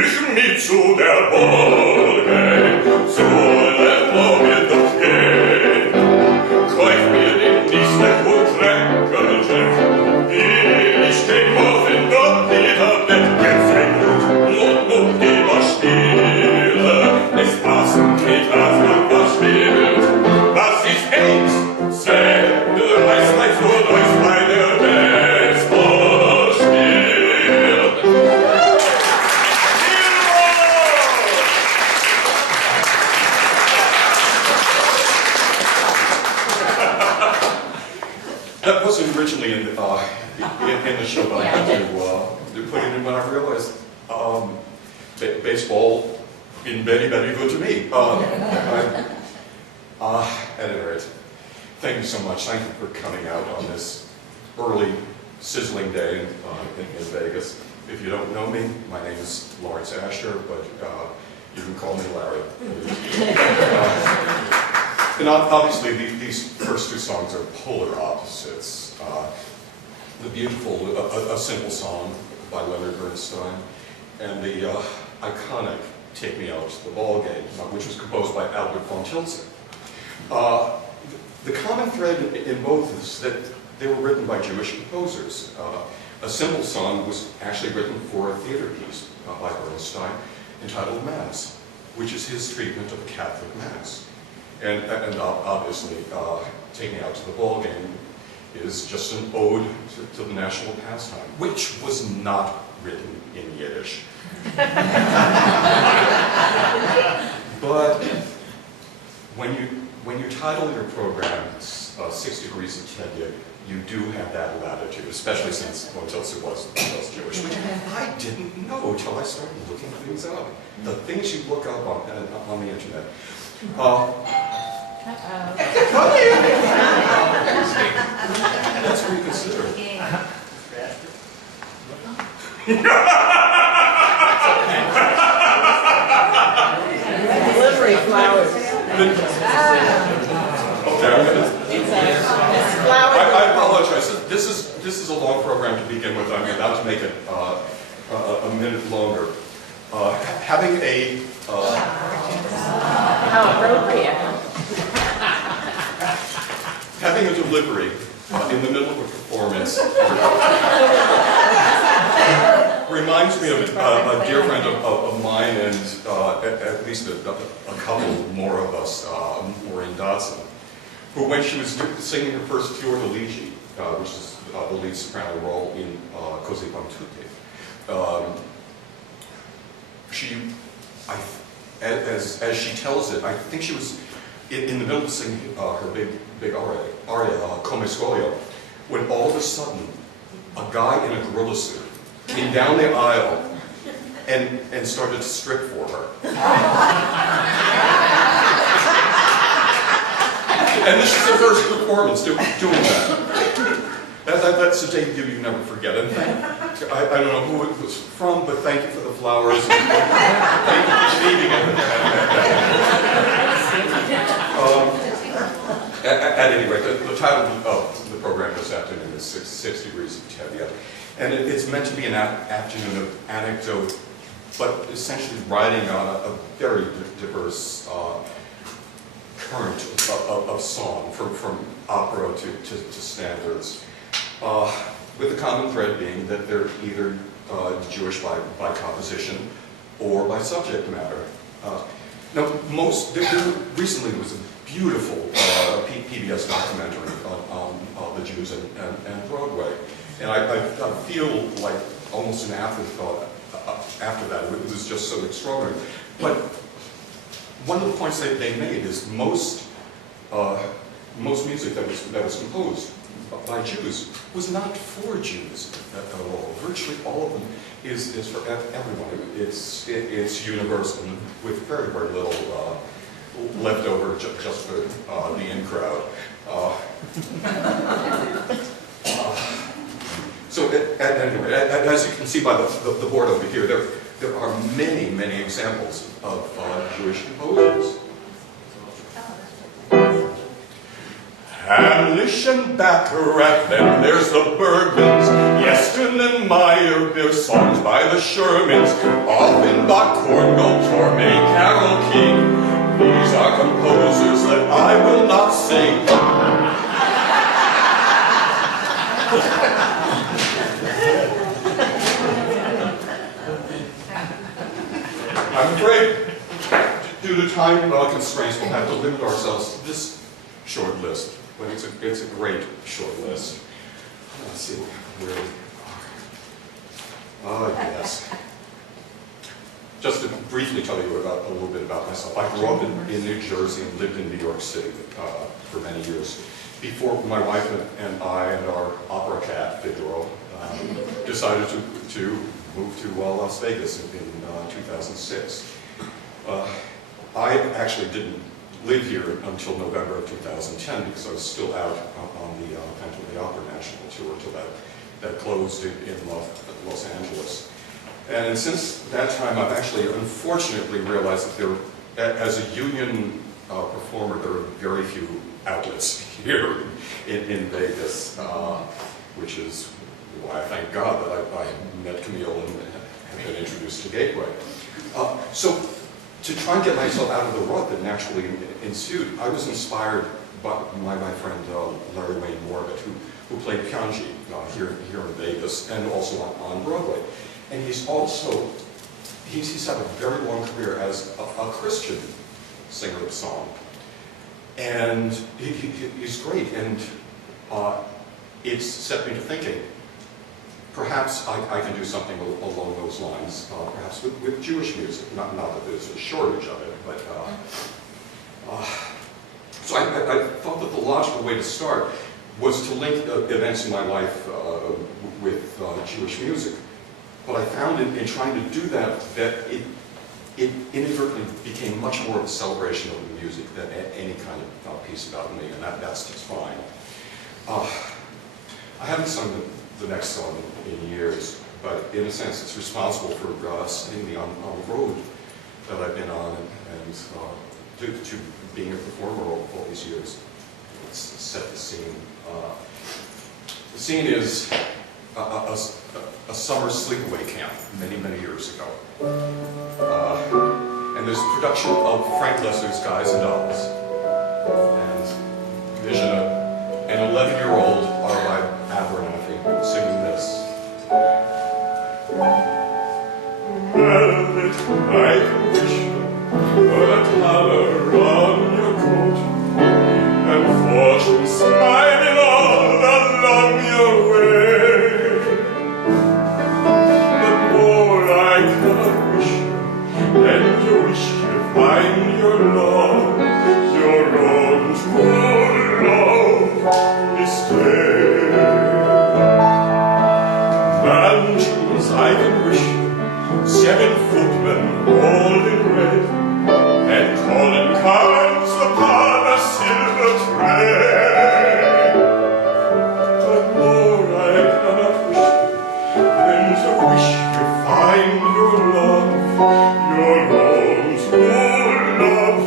ich mit zu der Borge, so lässt mir doch gehen. Kauf mir den nächsten Hochkränkelchen, wie ich den Hoffen dort wieder weggefängt und immer spiele. Es passt nicht, was man da spielt. Was ist eins? Zähne, reiß mein Fuhr durch meine Baseball spielt. That wasn't originally in the show, but I had to put it in when I realized baseball been very, very good to me. At any rate, thank you so much. Thank you for coming out on this early, sizzling day in Vegas. If you don't know me, my name is Lawrence Asher, but you can call me Larry. And obviously, these first two songs are polar opposites. The beautiful, a simple song by Leonard Bernstein, and the iconic Take Me Out to the Ball Game, which was composed by Albert von Tilson. The common thread in both is that they were written by Jewish composers. A simple song was actually written for a theater piece by Bernstein entitled Mass, which is his treatment of Catholic Mass. And obviously, Take Me Out to the Ball Game is just an ode to the national pastime, which was not written in Yiddish. But when you title your program 6 Degrees of Tevye, you do have that latitude, especially since von Tilson was Jewish, which I didn't know until I started looking things up. The things you look up on the internet. Let's reconsider. Delivery flowers. I apologize. This is a long program to begin with. I'm about to make it a minute longer. Having a How appropriate. having a delivery in the middle of a performance reminds me of a dear friend of mine, and at least a couple more of us were in Dodson, who, when she was singing her first Fior di Legge, which is the lead soprano role in Così fan tutte, as she tells it, I think she was in the middle of singing her big aria, Come Scoglio, when all of a sudden a guy in a gorilla suit came down the aisle and started to strip for her. And this is her first performance doing that. That's a day you never forget. And I don't know who it was from, but thank you for the flowers. And thank you for leaving it. At any rate, the title of the program this afternoon is 6 Degrees of Tevye. And it's meant to be an afternoon of anecdote, but essentially writing on a very diverse current of song, from opera to standards, with the common thread being that they're either Jewish by composition or by subject matter. Now, recently there was a beautiful PBS documentary on the Jews and Broadway, and I feel like almost an afterthought after that. It was just so extraordinary. But one of the points they made is most music that was composed by Jews was not for Jews at all. Virtually all of them is for everyone. It's universal, with very, very little left over just for the in crowd. So anyway, as you can see by the board over here, there are many, many examples of Jewish composers. Hamlish and Baccarat, then there's the Bergmans, yes, to Whitman and Meyerbeer, songs by the Shermans, Offenbach, Korngold, Torme, Carole King. These are composers that I will not sing. I'm afraid, due to time constraints, we'll have to limit ourselves to this short list. But it's a great short list. Let's see where we are. Yes. Just to briefly tell you a little bit about myself. I grew up in New Jersey and lived in New York City for many years. Before my wife and I and our opera cat, Figaro, decided to move to Las Vegas in 2006. I actually didn't live here until November of 2010 because I was still out on the Phantom of the Opera National Tour until that closed in Los Angeles. And since that time, I've actually unfortunately realized that as a union performer, there are very few outlets here in Vegas, which is why I thank God that I met Camille and have been introduced to Gateway. So to try and get myself out of the rut that naturally ensued, I was inspired by my friend Larry Wayne Morbett, who played Pianji here in Vegas and also on Broadway. And he's had a very long career as a Christian singer of song. And he's great, and it's set me to thinking, perhaps I can do something along those lines, perhaps with Jewish music. Not that there's a shortage of it, but so I thought that the logical way to start was to link events in my life with Jewish music. But I found in trying to do that it inadvertently became much more of a celebration of the music than any kind of piece about me, and that's just fine. I haven't sung the next song in years, but in a sense it's responsible for setting me on the road that I've been on and to being a performer all these years. Let's set the scene. The scene is a summer sleepaway camp many years ago. And there's a production of Frank Lesser's Guys and Dolls. And vision an 11-year-old by Abernathy singing this. Velvet, I can wish for the color on your coat, and fortune smiling all along your way. But more I cannot wish than to wish to find your love, your own true love this day. Mansions I can wish, 7 footmen all in red, and calling cards upon a silver tray. But more I cannot wish than to wish to find your love, your own true love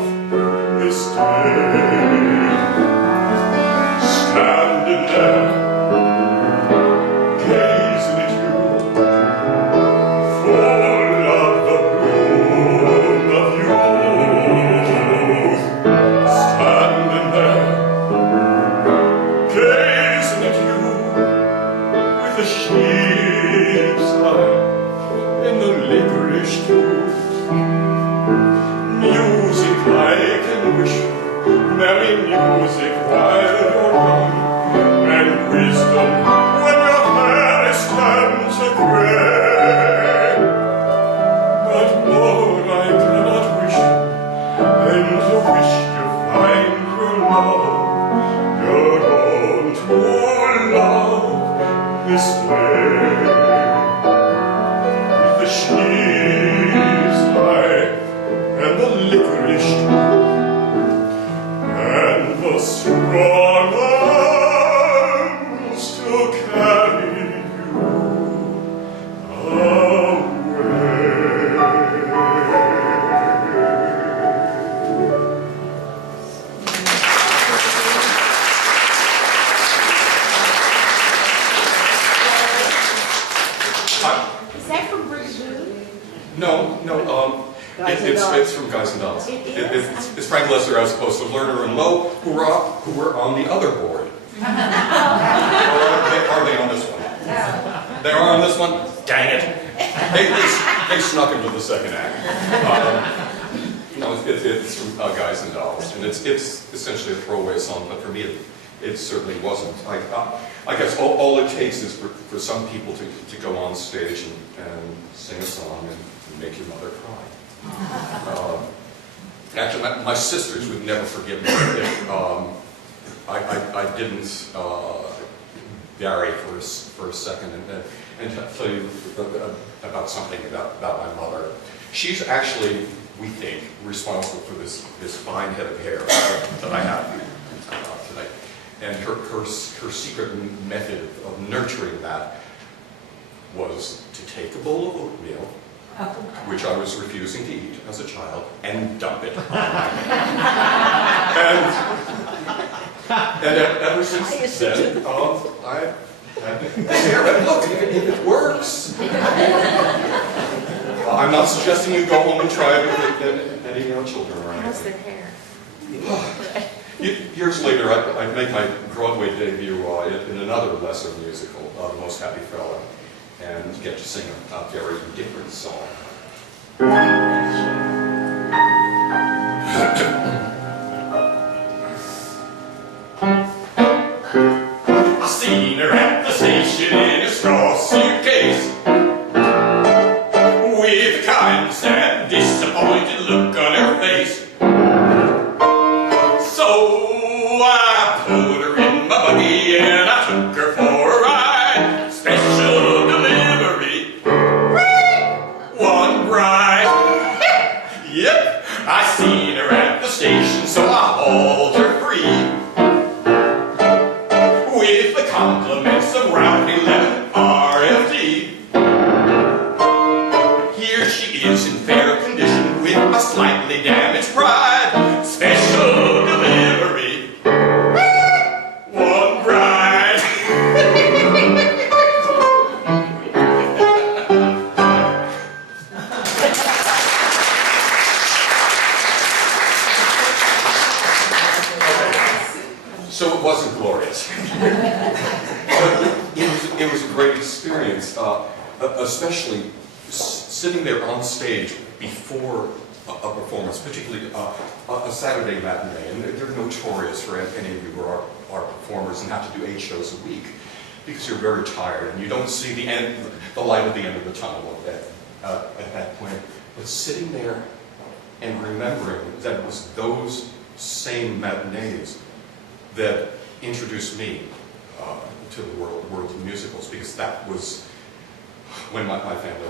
It's from Guys and Dolls. It's Frank Lesser as opposed to Lerner and Lowe, who were on the other board. Are they on this one? They are on this one? Dang it. They snuck into the second act. No, it's from Guys and Dolls, and it's essentially a throwaway song, but for me it certainly wasn't. I guess all it takes is for some people to go on stage and sing a song and make your mother cry. Actually, my sisters would never forgive me if I didn't vary for a second and tell you about something about my mother. She's actually, we think, responsible for this fine head of hair that I have tonight. And her secret method of nurturing that was to take a bowl of oatmeal, which I was refusing to eat as a child, and dump it on my head. And ever since then, I've had hair. And look, it works. I'm not suggesting you go home and try it with any children or anything. How's their hair? Years later, I make my Broadway debut in another lesser musical, The Most Happy Fella, and get to sing a very different song. I seen her at the station in a straw suitcase, with a kind, sad, disappointed look on her face. So I put her in my buggy and I took her for a ride. Special delivery, one bride. Yep, I seen her at the station, so I hauled her free, with the compliments of Route 11 RFD. Here she is in fair condition with a slightly damaged pride. Special delivery, one bride. So it wasn't glorious. But it was a great experience, especially sitting there on stage before a performance, particularly a Saturday matinee, and they're notorious for any of you who are performers and have to do 8 shows a week because you're very tired and you don't see the light at the end of the tunnel at that point. But sitting there and remembering that it was those same matinees that introduced me to the world of musicals, because that was when my family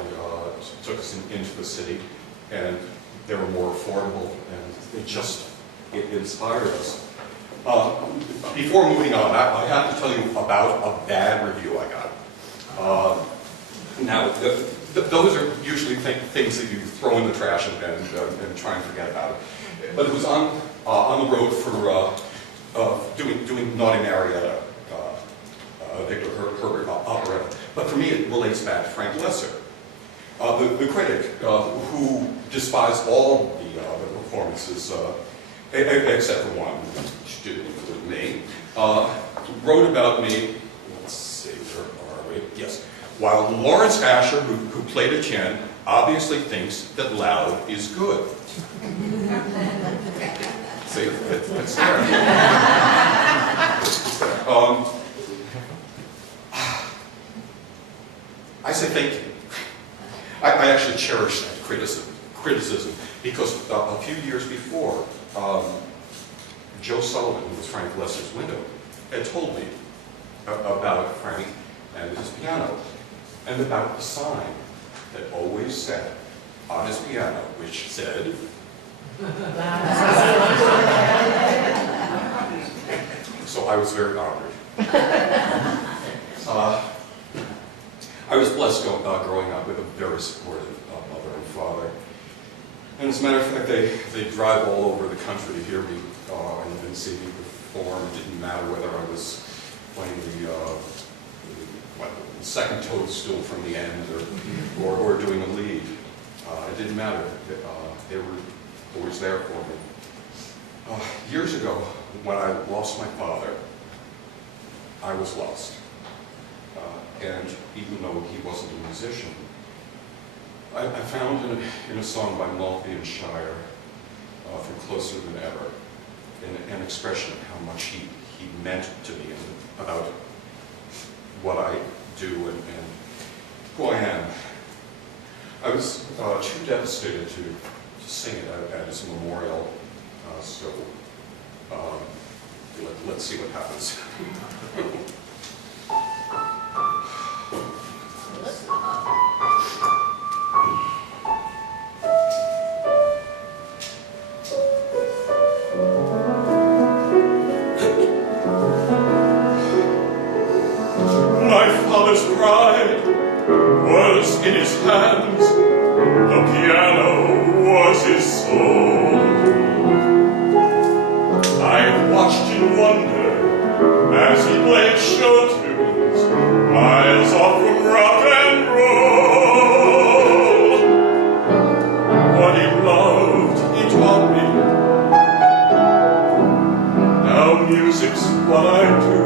took us into the city, and they were more affordable, and it inspired us. Before moving on, I have to tell you about a bad review I got. Now, those are usually things that you throw in the trash and try and forget about. But it was on the road for doing Naughty Marietta, Victor Herbert operetta. But for me, it relates back to Frank Lesser, the critic who despised all the performances, except for one, which didn't include me, wrote about me. Let's see, where are we? Yes. While Lawrence Asher, who played a Chen, obviously thinks that loud is good. See, it's there. I say thank you. I actually cherish that criticism because a few years before, Joe Sullivan, who was Frank Lesser's window, had told me about Frank and his piano, and about the sign that always said on his piano, which said, so I was very honored. I was blessed growing up with a very supportive mother and father. And as a matter of fact, they drive all over the country to hear me and see me perform. It didn't matter whether I was playing the second toadstool from the end or doing a lead. It didn't matter. They were always there for me. Years ago, when I lost my father, I was lost. And even though he wasn't a musician, I found in a song by Maltby and Shire, from Closer Than Ever, an expression of how much he meant to me and about what I do and who I am. I was too devastated to sing it at his memorial, so let's see what happens. My father's pride was in his hands, the piano was his soul. I watched in wonder as he played show tunes, miles off from rock and roll. What he loved, he taught me. Now music's what I do.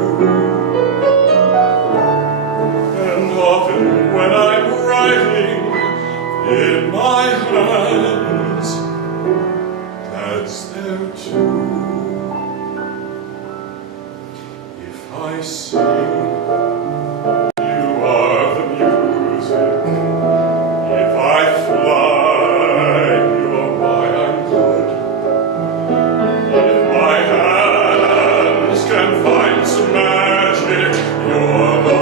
Often when I'm writing in my hands, that's there too. If I sing, you are the music. If I fly, you are why I'm good. If my hands can find some magic, you're the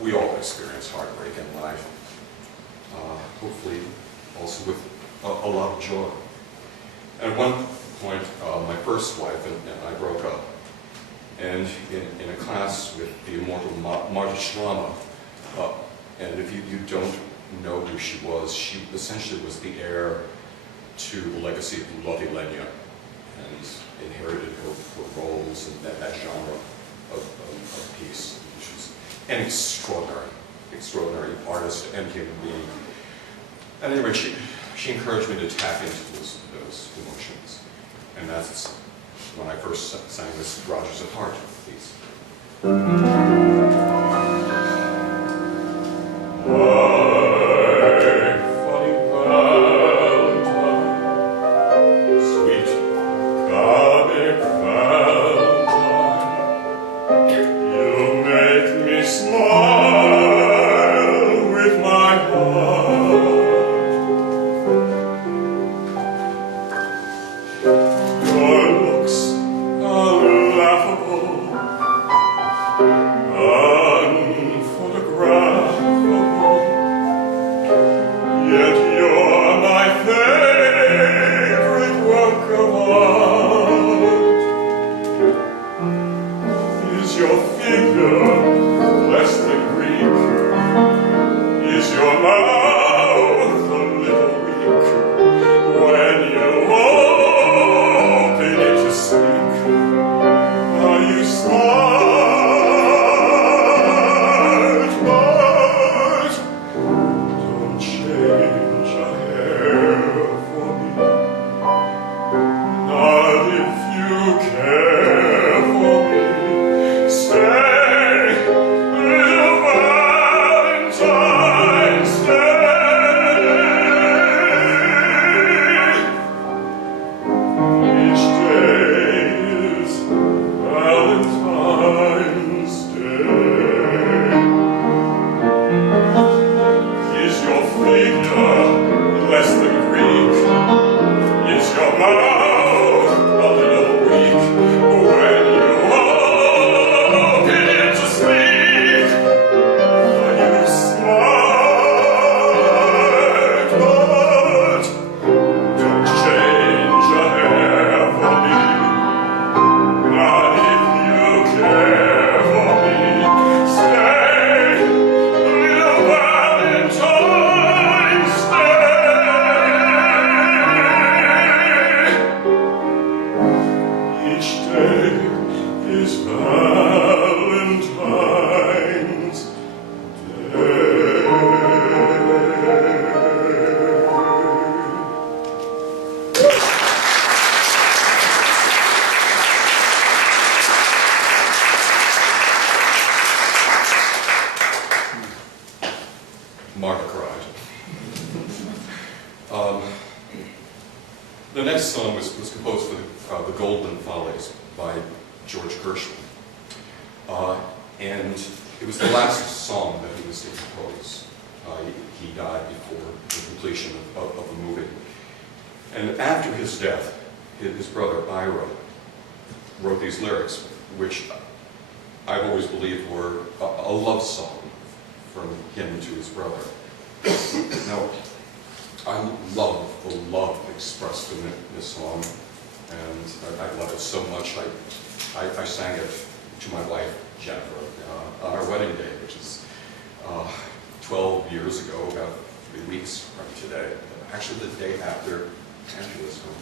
We all hopefully also with a lot of joy. At one point, my first wife and I broke up. And in a class with the immortal Marta Schlama, and if you don't know who she essentially was the heir to the legacy of Lottie Lenya, and inherited her roles in that genre of piece. She's an extraordinary artist and human being. At any rate, she encouraged me to tap into those emotions. And that's when I first sang this Rogers at Heart piece. Marta cried. The next song was composed for the Goldman Follies by George Gershwin. And it was the last song that he was to compose. He died before the completion of the movie. And after his death, his brother Ira wrote these lyrics, which I've always believed were a love song from him to his brother. Now, I love the love expressed in this song, and I love it so much I sang it to my wife, Jennifer, on our wedding day, which is 12 years ago, about 3 weeks from today. Actually, the day after Angela's home.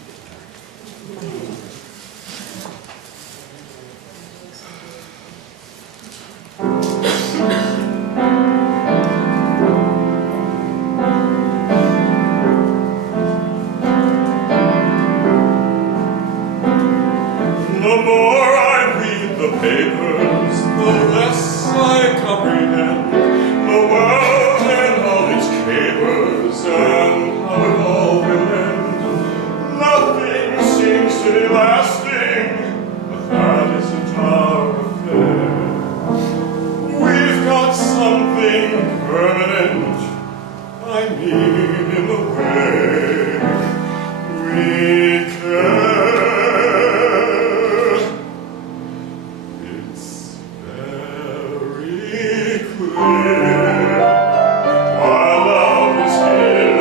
Our love is here.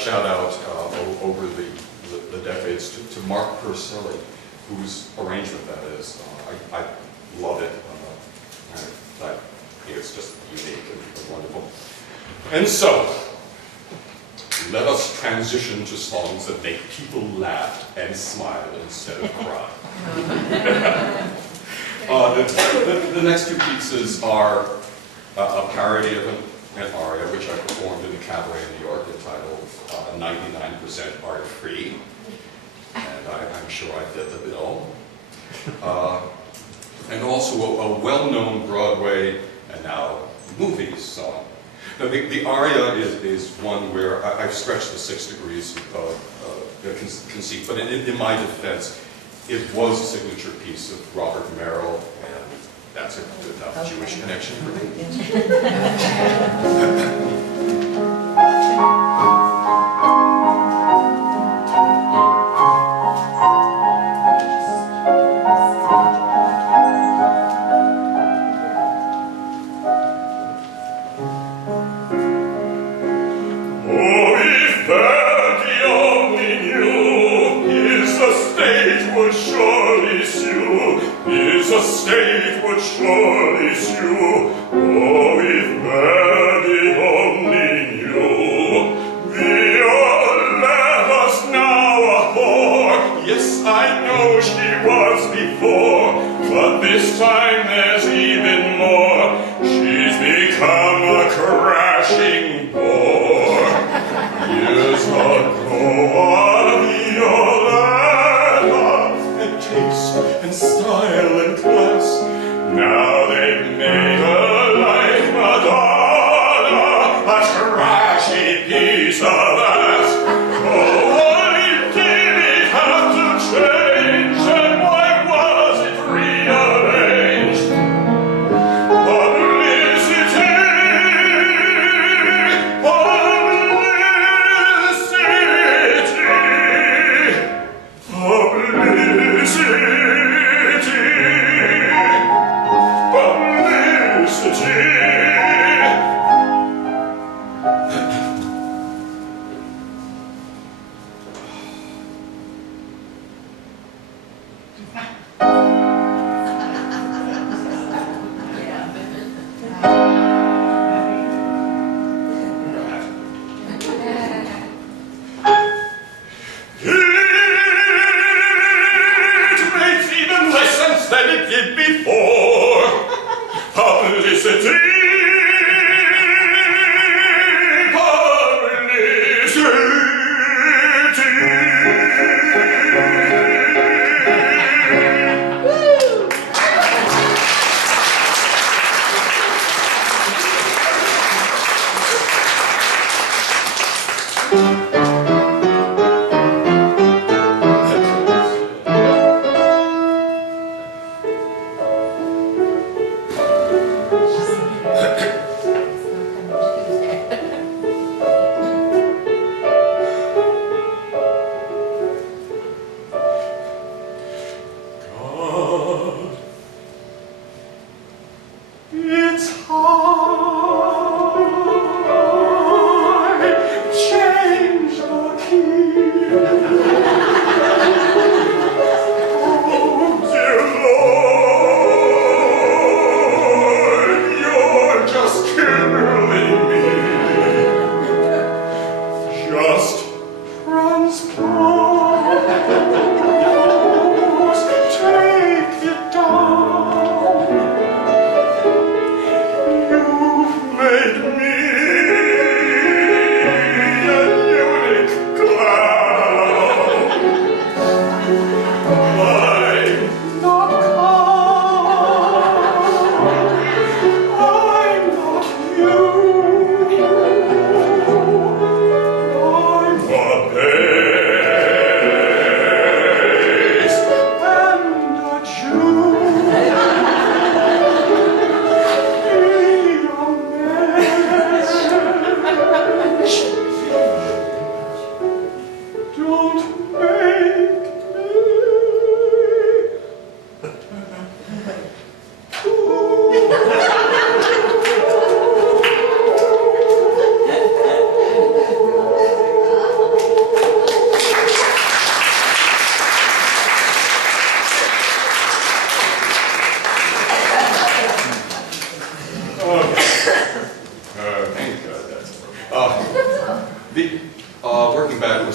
shout out over the decades to Mark Purcelli, whose arrangement that is. I love it. I think it's just unique and wonderful. And so, let us transition to songs that make people laugh and smile instead of cry. The next two pieces are a parody of an aria which I performed in a cabaret in New York entitled 99% Art Free. And I'm sure I fit the bill. And also a well-known Broadway and now movie song. Now, the aria is one where I've stretched the 6 degrees of conceit, but in my defense, it was a signature piece of Robert Merrill, and that's a good enough Jewish connection for me. The state would surely sue. Oh, if Verdi only knew. Viola's now a whore. Yes, I know she was before, but this time there's even more. She's become a crashing bore. Years ago, Viola and taste and style and class. Now they've made her like Madonna, a trashy piece of ass. Oh, why did it have to change, and why was it rearranged? Publicity,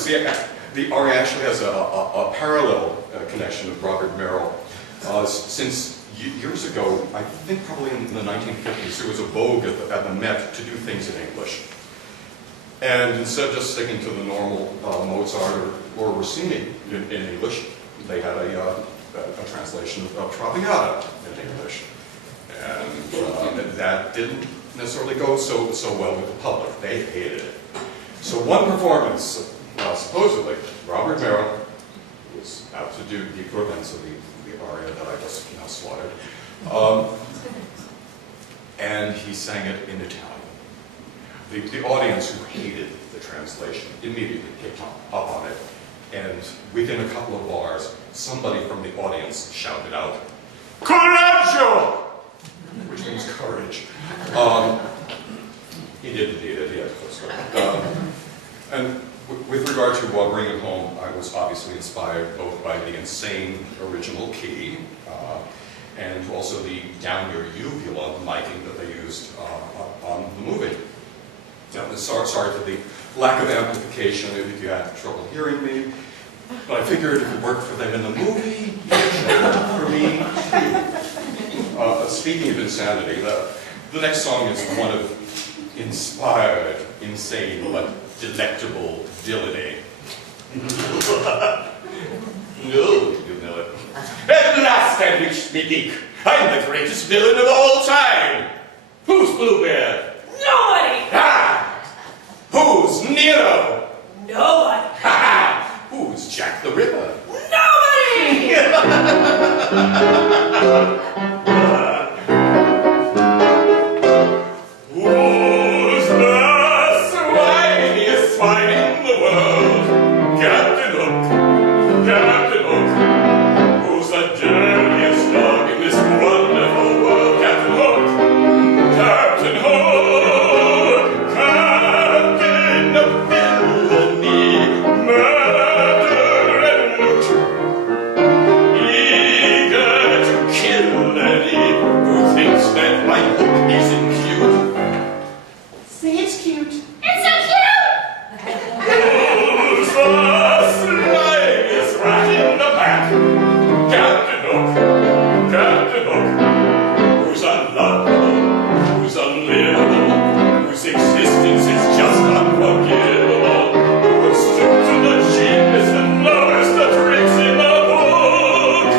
See, the aria actually has a parallel connection with Robert Merrill. Since years ago, I think probably in the 1950s, there was a vogue at the Met to do things in English. And instead of just sticking to the normal Mozart or Rossini in English, they had a translation of Traviata in English. And that didn't necessarily go so well with the public. They hated it. So one performance, supposedly, Robert Merrill was out to do the equivalents of the aria that I just now slaughtered. And he sang it in Italian. The audience who hated the translation immediately picked up on it. And within a couple of bars, somebody from the audience shouted out, "Coraggio!" which means courage. He didn't need it, he had to. And with regard to Bring It Home, I was obviously inspired both by the insane original key and also the down your uvula miking that they used on the movie. Now, sorry for the lack of amplification if you had trouble hearing me, but I figured if it worked for them in the movie, it should work for me too. Speaking of insanity, the next song is one of inspired, insane, but delectable villainy. No, you know it. At last I reached me peak. I'm the greatest villain of all time. Who's Bluebeard? Nobody! Ah! Who's Nero? Nobody! Ha! Who's Jack the Ripper? Nobody! Who's the swiniest swine in the world? Captain Hook, Captain Hook. Who's the dirtiest dog in this wonderful world? Captain Hook, Captain Hook, Captain of villainy, murder and loot, eager to kill any who thinks that my hook isn't cute. Say it's cute. It's so cute! Who's the slimiest rat in the pack? Captain Hook, Captain Hook. Who's unlovable, who's unlivable, whose existence is just unforgivable, who would stoop to the cheapest and lowest of tricks in the book.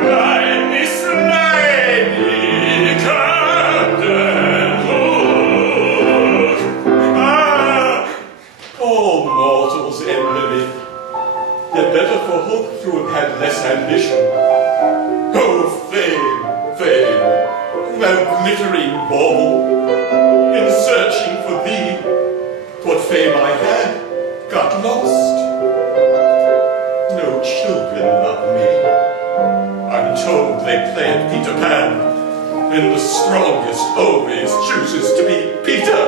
Slimy, slimy Captain Hook. Ah, all mortals envy me. Yet better for Hook to have had less ambition. Oh, fame, fame, thou glittering bauble, in searching for thee, what fame I had got lost. No children love me. I'm told they play at Peter Pan, and the strongest always chooses to be Peter.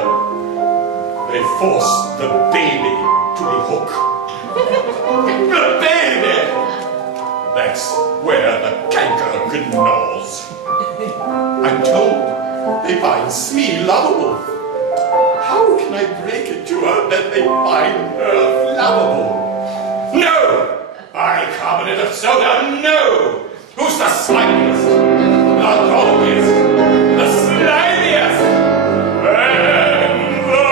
They force the baby to be Hook. The baby! That's where the canker gnaws. I'm told they find Smee lovable. How can I break it to her that they find her lovable? No! Bicarbonate of soda, no! Who's the slimiest, the longest, the slimiest? And the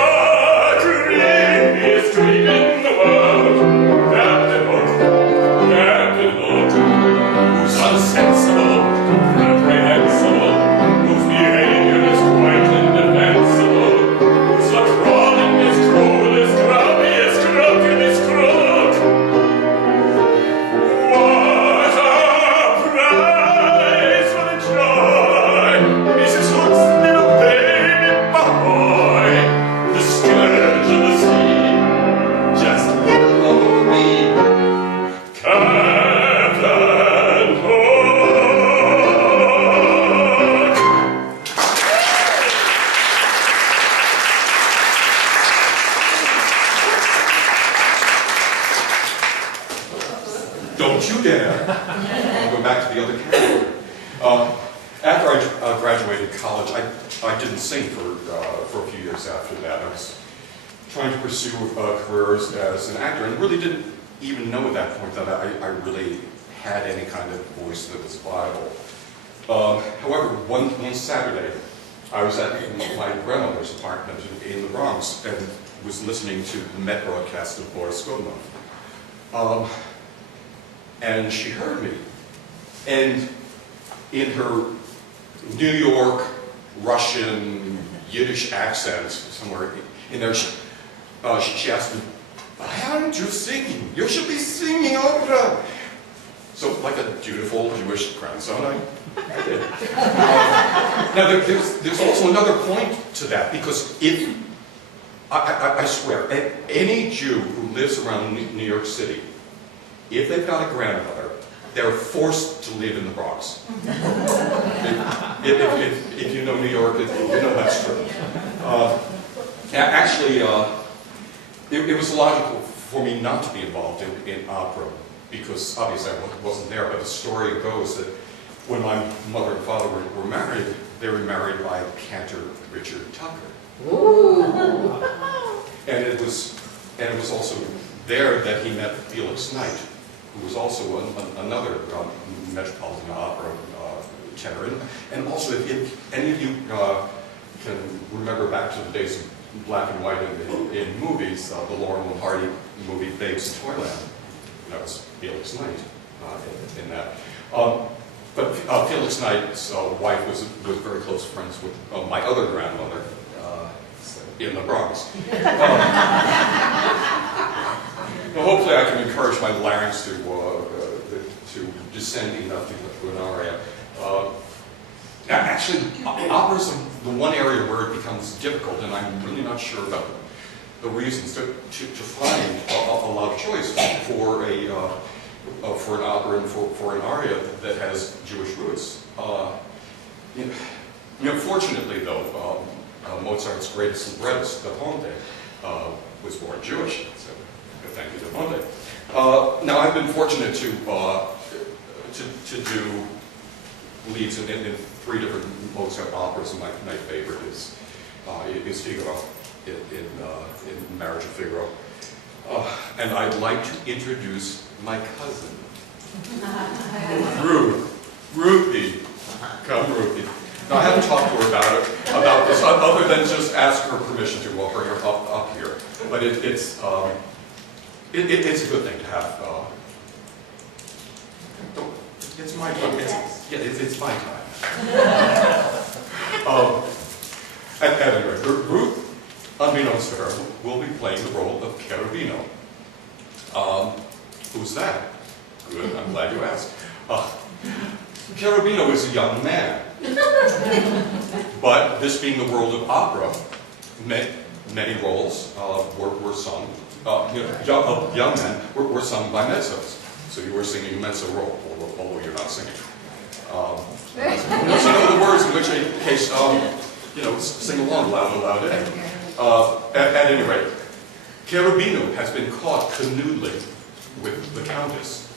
creamiest cream in the world, Captain Hook, Captain Hook. Who's unsensible, reprehensible, whose behavior is quite indefensible, who's the crawlingest, cruelest, grubbiest, crookedest crook. What a prize for the joy! Mrs. Hook's little baby boy, the scourge of the sea, just little old me, Captain Hook. Don't you dare. I'll go back to the other category. After I graduated college, I didn't sing for a few years after that. I was trying to pursue careers as an actor, and really didn't even know at that point that I really had any kind of voice that was viable. However, one Saturday, I was at my grandmother's apartment in the Bronx and was listening to the Met broadcast of Boris Godunov. And she heard me. And in her New York, Russian, Yiddish accent, somewhere in there, she asked me, "Why aren't you singing? You should be singing opera." So, like a dutiful Jewish grandson, I did. Now, there's also another point to that, because if, I swear, any Jew who lives around New York City, if they've got a grandmother, they're forced to live in the Bronx. If you know New York, you know that's true. Actually, it was logical for me not to be involved in opera, because obviously I wasn't there, but the story goes that when my mother and father were married, they were married by cantor Richard Tucker. Ooh. And it was also there that he met Felix Knight, who was also another Metropolitan Opera tenor. And also, if any of you can remember back to the days of black and white in movies, the Laurel and Hardy movie Babes in Toyland, that was Felix Knight in that. But Felix Knight's wife was very close friends with my other grandmother in the Bronx. Well, hopefully I can encourage my larynx to descend enough to an aria. Actually, opera is the one area where it becomes difficult, and I'm really not sure about the reasons to find a lot of choice for an opera and for an aria that has Jewish roots. Fortunately, though, Mozart's greatest librettist, Da Ponte, was born Jewish. So, thank you, Da Ponte. Now, I've been fortunate to do leads in 3 different Mozart operas, and my favorite is Figaro in Marriage of Figaro. And I'd like to introduce my cousin, Ruthie. Come, Ruthie. Now, I haven't talked to her about this, other than just ask her permission to bring her up here. But it's a good thing to have. It's my time. It's my time. At any rate, Ruth, unbeknownst to her, will be playing the role of Cherubino. Who's that? Good, I'm glad you asked. Cherubino is a young man. But this being the world of opera, many roles were sung, young men were sung by mezzos. So you were singing a mezzo role, although you're not singing. Unless you know the words, in which case, sing along loud. At any rate, Cherubino has been caught canoodling with the Countess.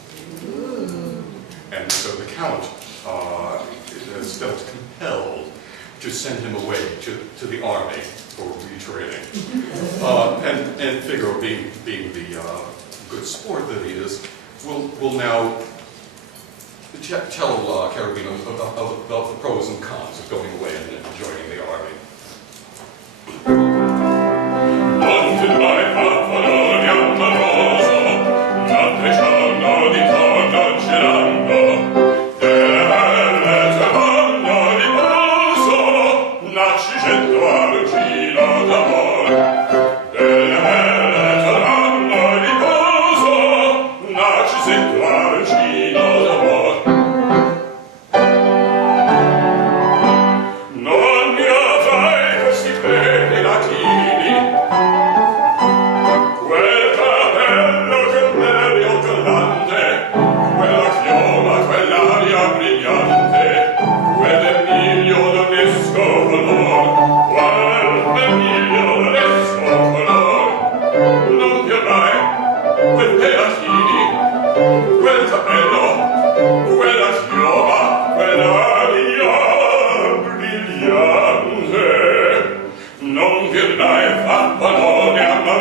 And so the Count has felt compelled to send him away to the army for retraining. And Figaro, being the good sport that he is, will now tell Cherubino about the pros and cons of going away and joining the army. Non che dai fa pallone a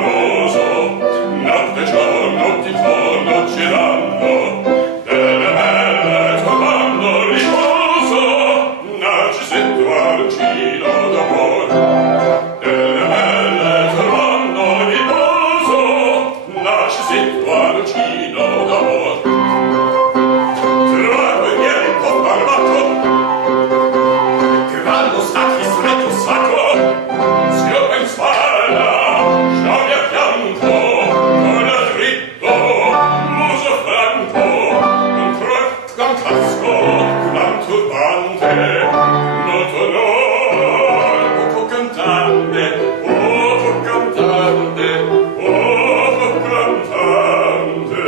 giorno ti torno girando, delle belle trovando riposo, narcisetto argino d'amor. Delle belle trovando riposo, narcisetto argino d'amor. Trovato i miei un po' barbato, che vanno stacchi stretto sacco, schioppa in spalla, scioglie a fianco, colla dritto, muso franco, un casco, un turbante, molto onore, poco cantante, poco cantante, poco cantante,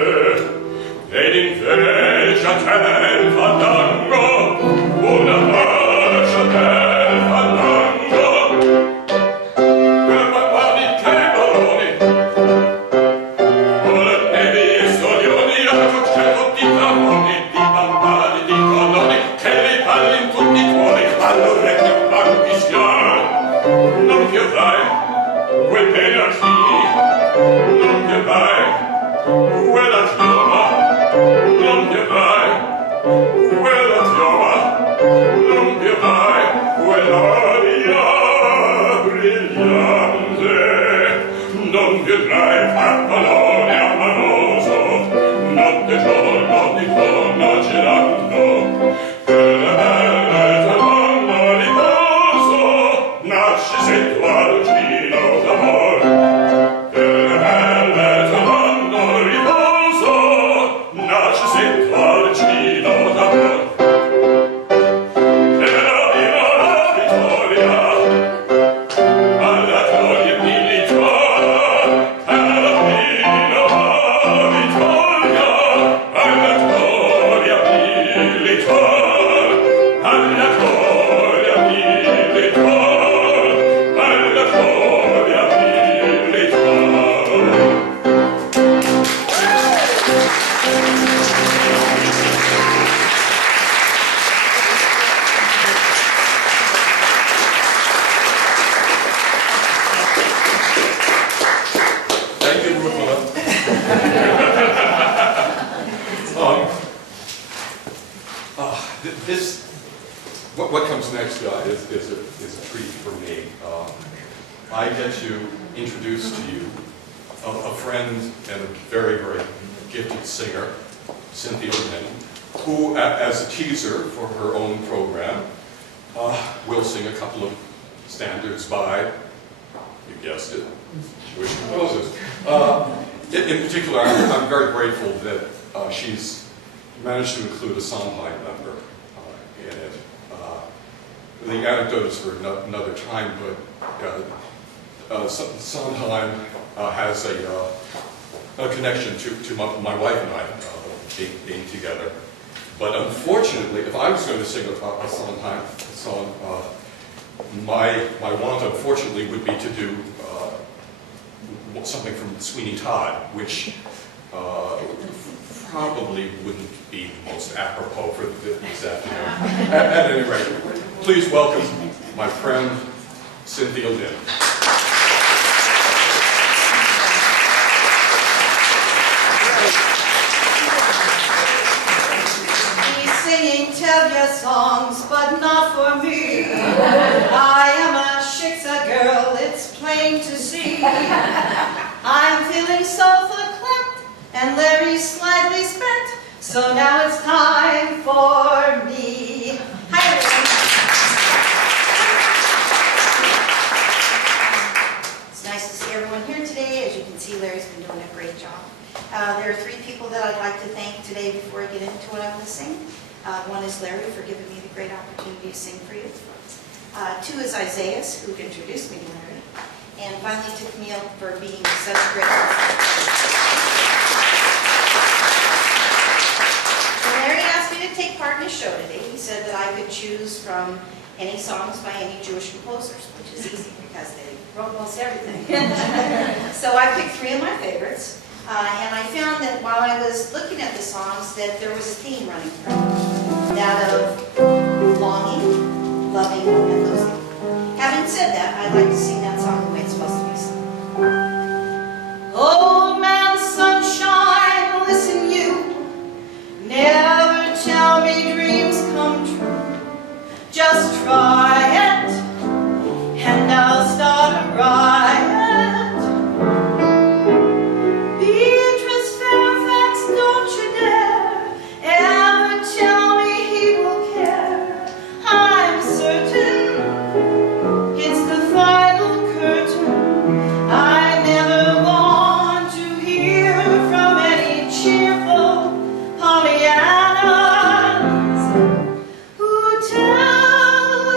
ed invece a te il fandango, una pace a te il fandango, per guardi che baroni, ora nevi e solioni, a c'è tutti i tramoni, di bambali, di coloni, che li parli in tutti i tuoi, all'orecchio banchi schiar. Non piovrai, quel bene a chi, non piovrai, quella chioma, non piovrai, quella chioma, non piovrai, quell'aria brillante, non piovrai pappalone amoroso, notte e giorno ti torna girando, delle belle tornando riposo, narcisetto argino d'amor. Delle belle tornando riposo, narcisetto argino d'amor. Era viva la vittoria, alla gloria militare, era viva la vittoria, alla gloria militare, alla gloria militare, alla gloria militare. Thank you, Rufala. This, what comes next, is a treat for me. I get to introduce to you a friend and a very, very gifted singer, Cynthia Lynn, who, as a teaser for her own program, will sing a couple of standards by, you guessed it, Jewish composers. In particular, I'm very grateful that she's managed to include a Sondheim number in it. The anecdote is for another time, but Sondheim has a connection to my wife and I being together. But unfortunately, if I was going to sing a Sondheim song, my want, unfortunately, would be to do something from Sweeney Todd, which probably wouldn't be the most apropos for this afternoon. At any rate, please welcome my friend, Cynthia Lynn. He's singing Tevye songs, but not for me. I am a shiksa girl, it's plain to see. I'm feeling self-eclipsed, and Larry's slightly spent, so now it's time for me. Hi, everyone. It's nice to see everyone here today. As you can see, Larry's been doing a great job. There are three people that I'd like to thank today before I get into what I'm going to sing. One is Larry for giving me the great opportunity to sing for you. Two is Isaiah, who introduced me to Larry. And finally to Camille for being such a great So Larry asked me to take part in his show today. He said that I could choose from any songs by any Jewish composers, which is easy because they wrote most everything. So I picked three of my favorites. And I found that while I was looking at the songs that there was a theme running through. That of longing, loving, and losing. Having said that, I'd like to sing that song the way it's supposed to be sung. Old man, son dreams come true. Just try it, and I'll start a riot. Beatrice Fairfax, don't you dare ever tell me he will care. I'm certain it's the final curtain. I never want to hear from any cheerful Pollyannas who tell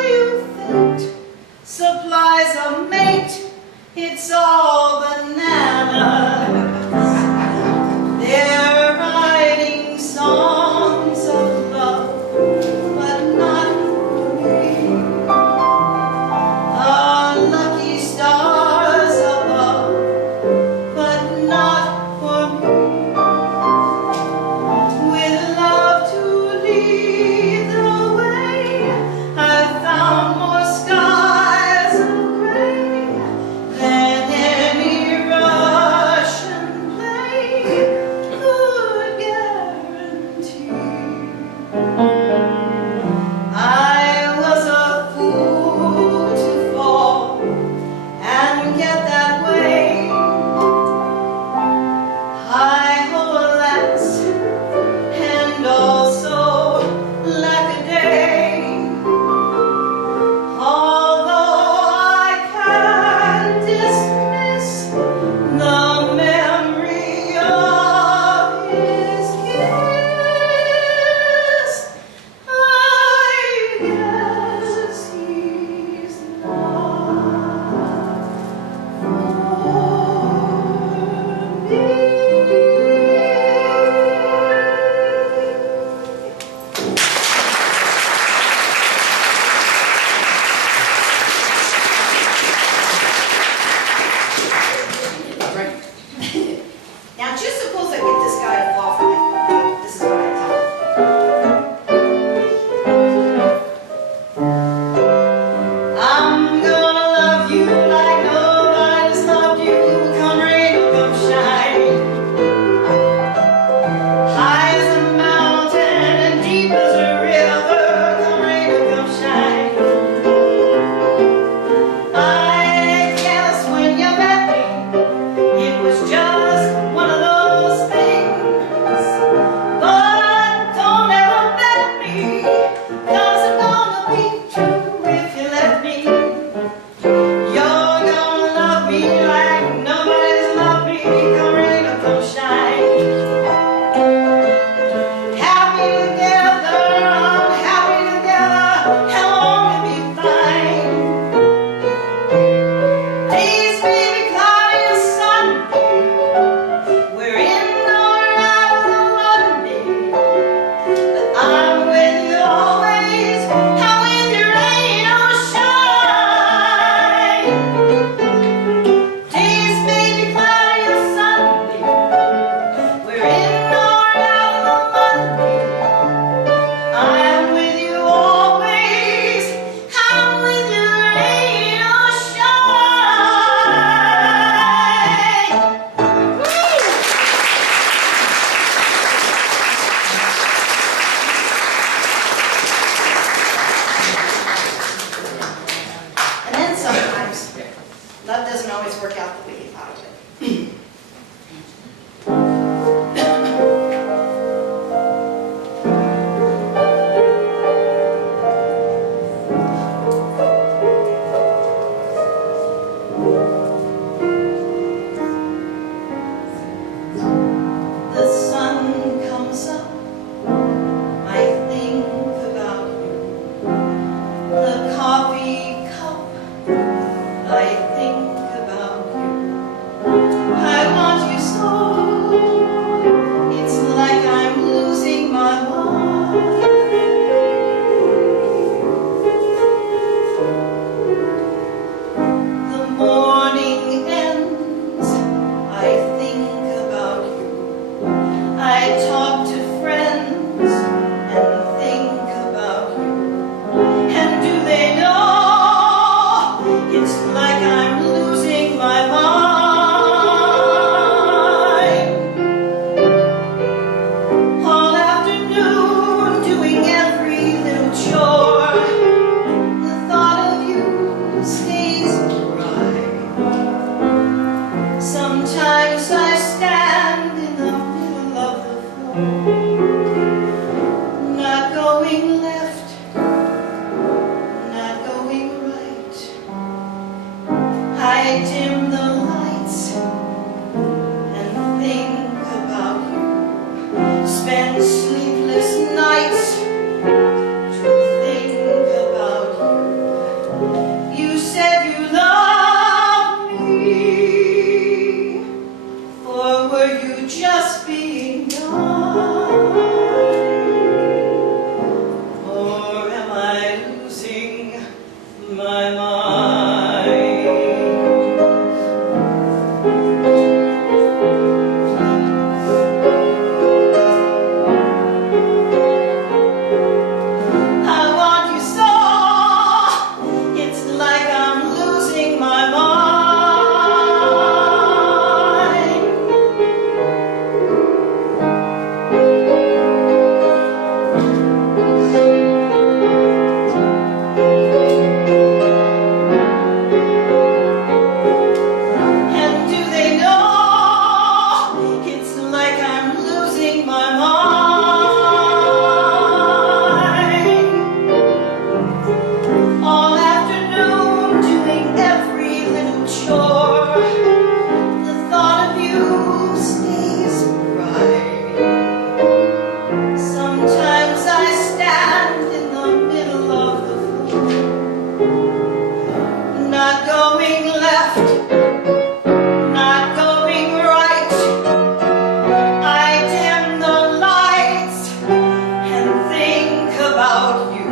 about you.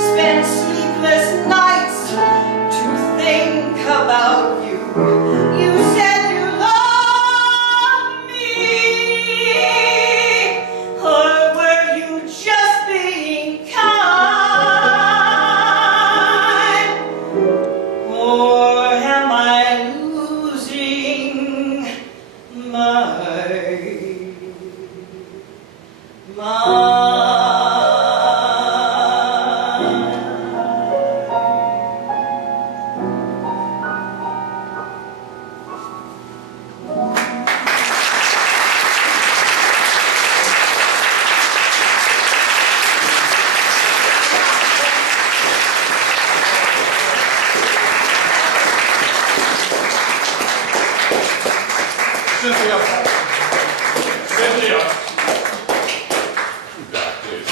Spend sleepless nights to think about you. You said you loved me, or were you just being kind? Or am I losing my mind? Cynthia. Cynthia. Back, please.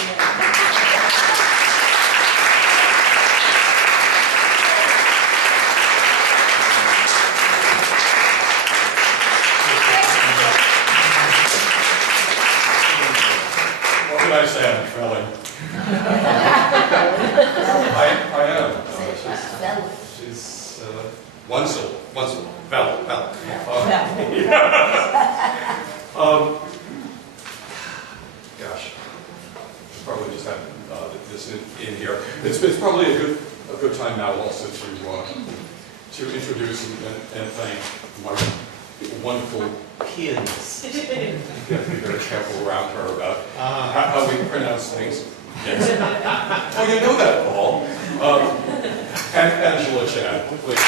What can I say? I'm failing. I am. She's one syllable. Fell. Gosh, probably just have this in here. It's probably a good time now also to introduce and thank my wonderful pianist. You have to be very careful around her about how we pronounce things. Yes. Oh, you know that, Paul. And Angela Chan, please.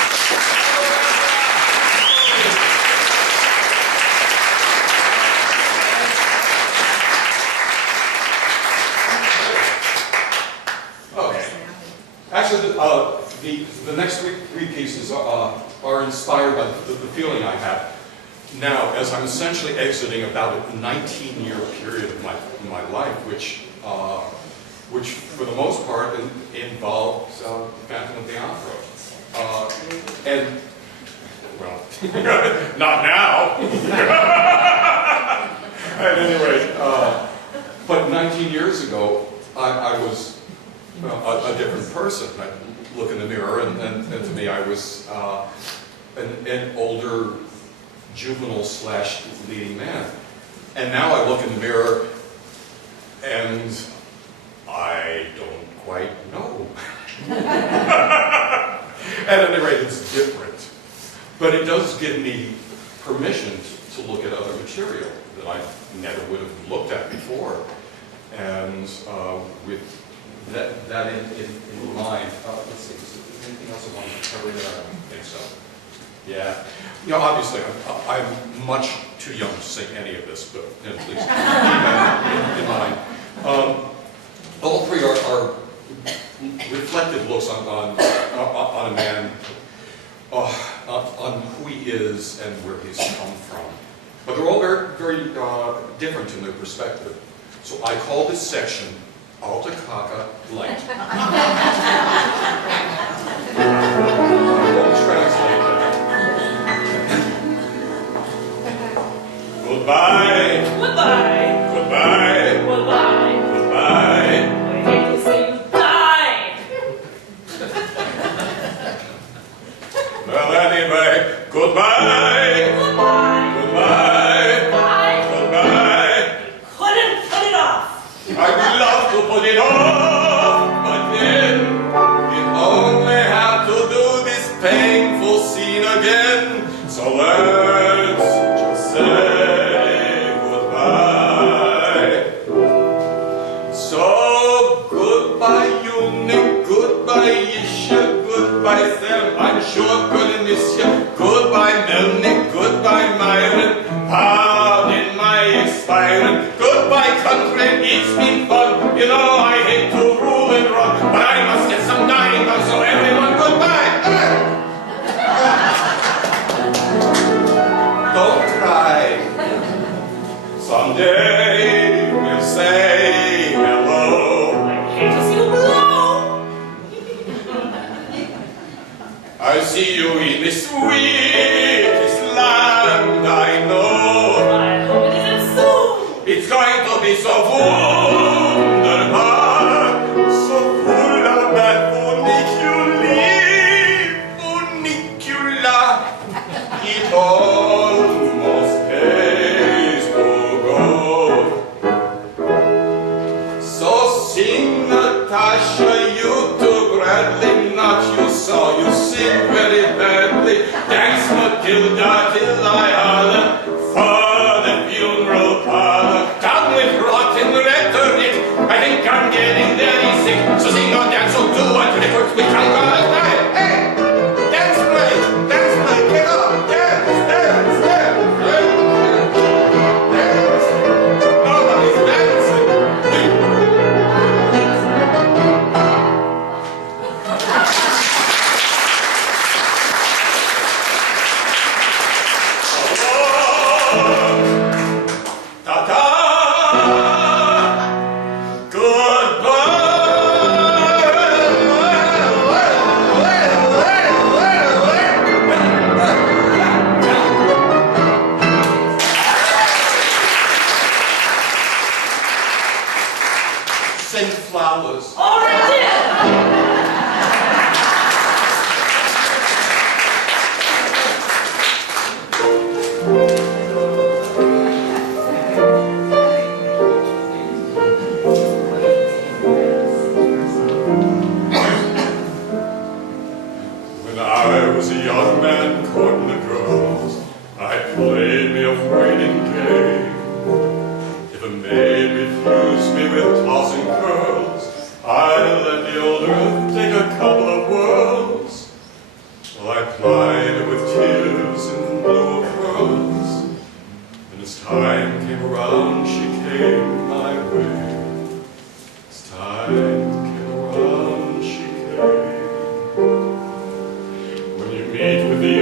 Actually, the next three pieces are inspired by the feeling I have now as I'm essentially exiting about a 19-year period of my life, which for the most part involves Phantom of the Opera. And, well, not now. At any rate, but 19 years ago, I was a different person. I look in the mirror, and to me, I was an older, juvenile / leading man. And now I look in the mirror, and I don't quite know. At any rate, it's different. But it does give me permission to look at other material that I never would have looked at before. And with that in mind, let's see, is there anything else I want to cover there? I don't think so. Yeah. You know, obviously, I'm much too young to sing any of this, but please keep that in mind. All three are reflective looks on a man, on who he is and where he's come from. But they're all very, very different in their perspective. So I call this section Alta Caca Light. I won't translate that. Goodbye. Goodbye. Goodbye. Goodbye. Goodbye. I hate to say you died. Well, anyway, goodbye. Goodbye. Goodbye. Goodbye. Goodbye. Couldn't put it off. I would love to put it off, but then you only have to do this painful scene again. So let's just say goodbye. So goodbye, Unique, goodbye, Isha, goodbye, Sam. I'm sure gonna miss you. Goodbye, Melnick, goodbye, Myron. Pardon my expiring. Goodbye, country, it's been fun. You know I hate to rule and run, but I must get some dying done, so everyone goodbye. Don't cry. Someday we'll say hello. I hate to see you blow. I see you in the sweetest land I know. I hope it isn't soon. It's going to be so wonderful. Natasha, you too, Bradley, not you saw, you sing very badly. Dance, Matilda, till I holler, for the funeral parlor. Down with rotten rhetoric, I think I'm getting very sick. So sing or dance or do until it works, we can't go at night. Hey, dance play, get up, dance, dance, dance, dance. Nobody's dancing. Ta-ta! Send flowers. Already did. When I was a young man courting the girls, I played me a waiting game. If a maid refused me with tossing curls, I let the old earth take a couple of whirls. Well, I plied her with tears and blue of pearls, and as time came around, she came my way. As time came around, she came. When you meet with the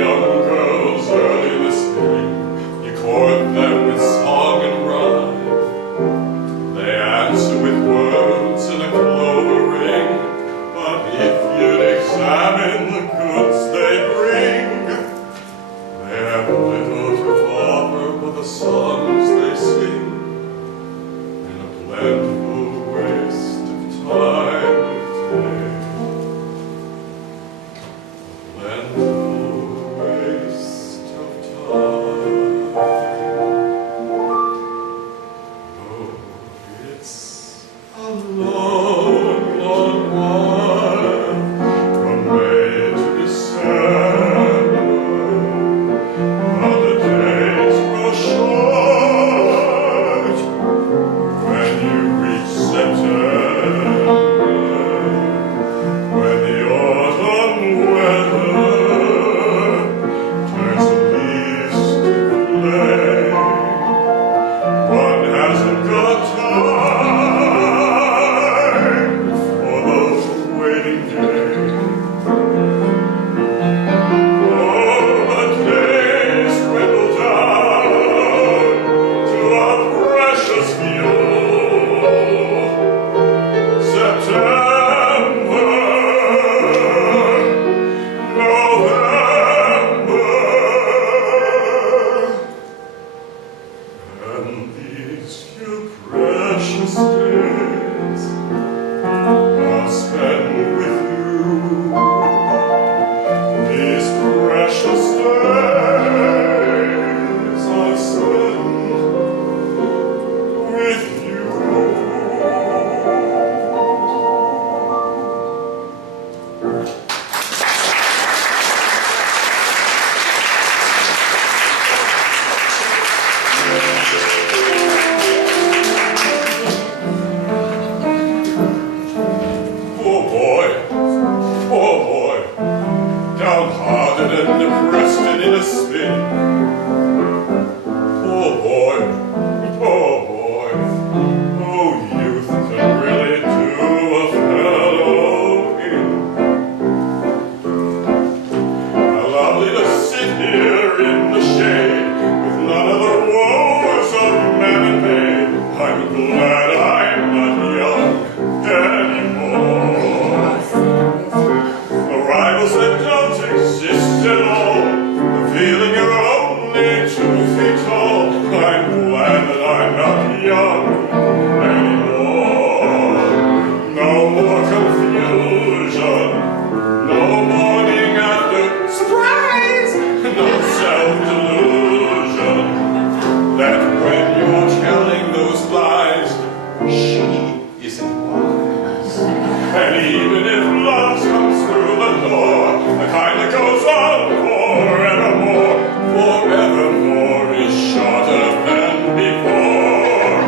even if love comes through the door, the kind that goes on forevermore, forevermore is shorter than before.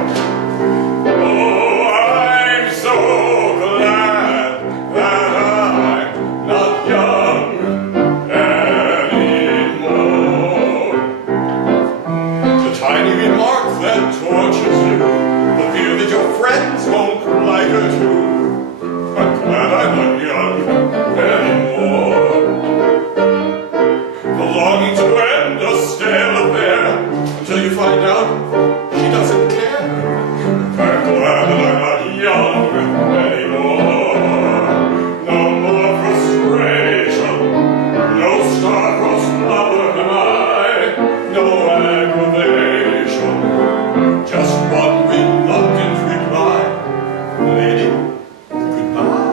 Oh, I'm so glad that I'm not young anymore. The tiny remark that tortures you, the fear that your friends won't like her too. I'm glad I'm not young anymore. The longing to end a stale affair until you find out she doesn't care. I'm glad that I'm not young anymore. No more frustration, no star-crossed lover am I, no aggravation, just one reluctant reply. Lady, goodbye.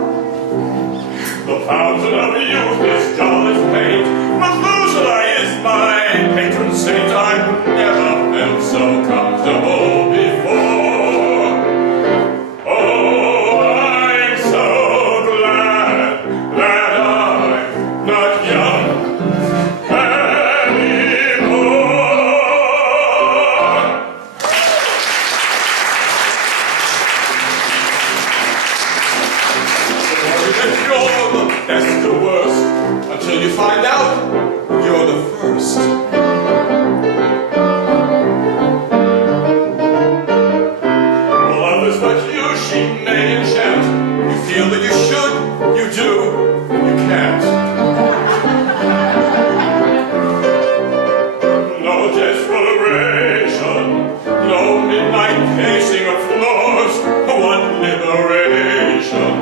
The fountain of youth is dull as paint. Methuselah is my patron saint. I've never felt so comfortable before. Oh, I'm so glad that I'm not young anymore. You're the best or worst until you find out you're the first. Love is but you, she may enchant. You feel that you should, you do, you can't. No desperation, no midnight pacing of floors, what liberation.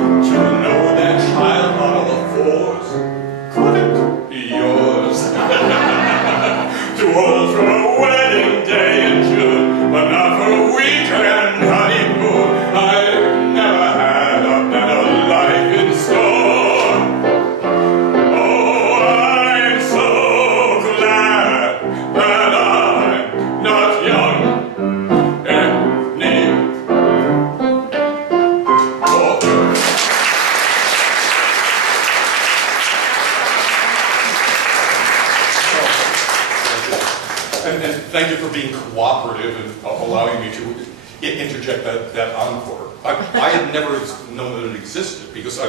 To know that child on all fours couldn't be yours. To hold for a wedding day in June, but not for a weekend honeymoon. I've never had a better life in store. Oh, I'm so glad that I'm not young anymore. And thank you for being cooperative and allowing me to interject that encore. I had never known that it existed because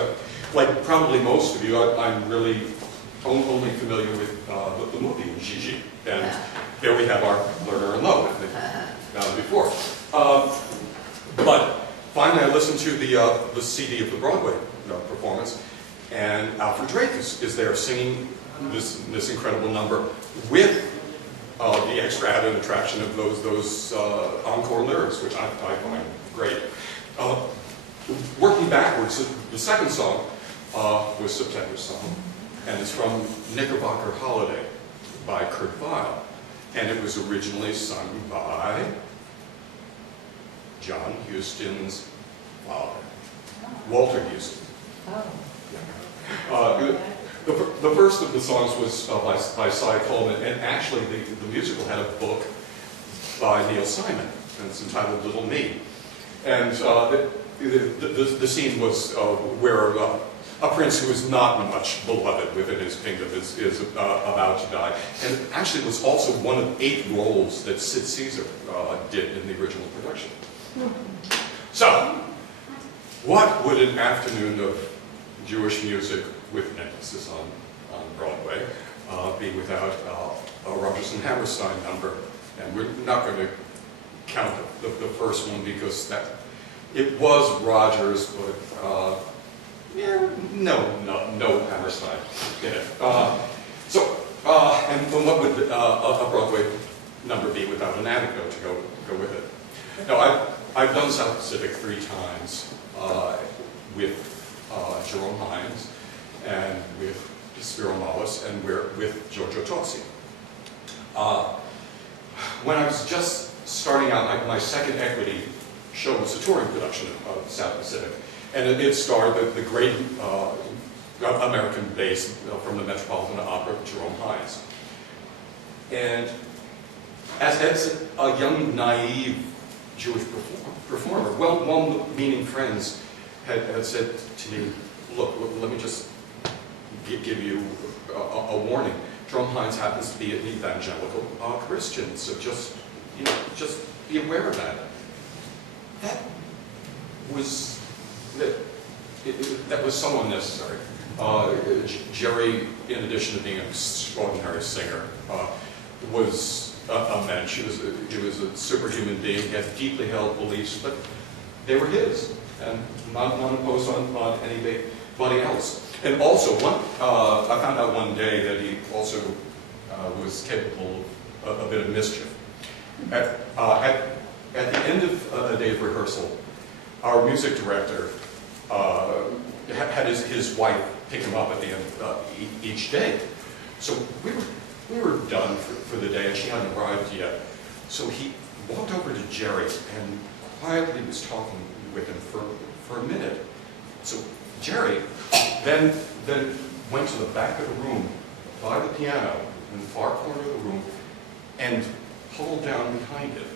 like probably most of you, I'm really only familiar with the movie Gigi. And there we have our Learner in Love before. But finally I listened to the CD of the Broadway performance, and Alfred Drake is there singing this incredible number with the extra added attraction of those encore lyrics, which I find great. Working backwards, the second song was September Song, and it's from Knickerbocker Holiday by Kurt Weill, and it was originally sung by John Huston's father, Walter Huston. The first of the songs was by Cy Coleman, and actually the musical had a book by Neil Simon, and it's entitled Little Me. And the scene was where a prince who is not much beloved within his kingdom is about to die. And actually it was also one of 8 roles that Sid Caesar did in the original production. So, what would an afternoon of Jewish music with an emphasis on Broadway be without a Rodgers and Hammerstein number? And we're not going to count the first one because it was Rodgers, but no Hammerstein in it. And what would a Broadway number be without an anecdote to go with it? Now, I've done South Pacific 3 times with Jerome Hines, and with Spiro Mallis, and with Giorgio Tozzi. When I was just starting out, my second equity show was a touring production of South Pacific, and it starred the great American bass from the Metropolitan Opera, Jerome Hines. And as a young, naive Jewish performer, well-meaning friends had said to me, look, let me just give you a warning. Drumheins happens to be an evangelical Christian, so just be aware of that. That was so unnecessary. Jerry, in addition to being an extraordinary singer, was a man. He was a superhuman being. He had deeply held beliefs, but they were his, and not imposed on anybody else. And also, I found out one day that he also was capable of a bit of mischief. At the end of a day of rehearsal, our music director had his wife pick him up at the end of each day. So we were done for the day, and she hadn't arrived yet. So he walked over to Jerry and quietly was talking with him for a minute. So Jerry then went to the back of the room by the piano in the far corner of the room and pulled down behind it.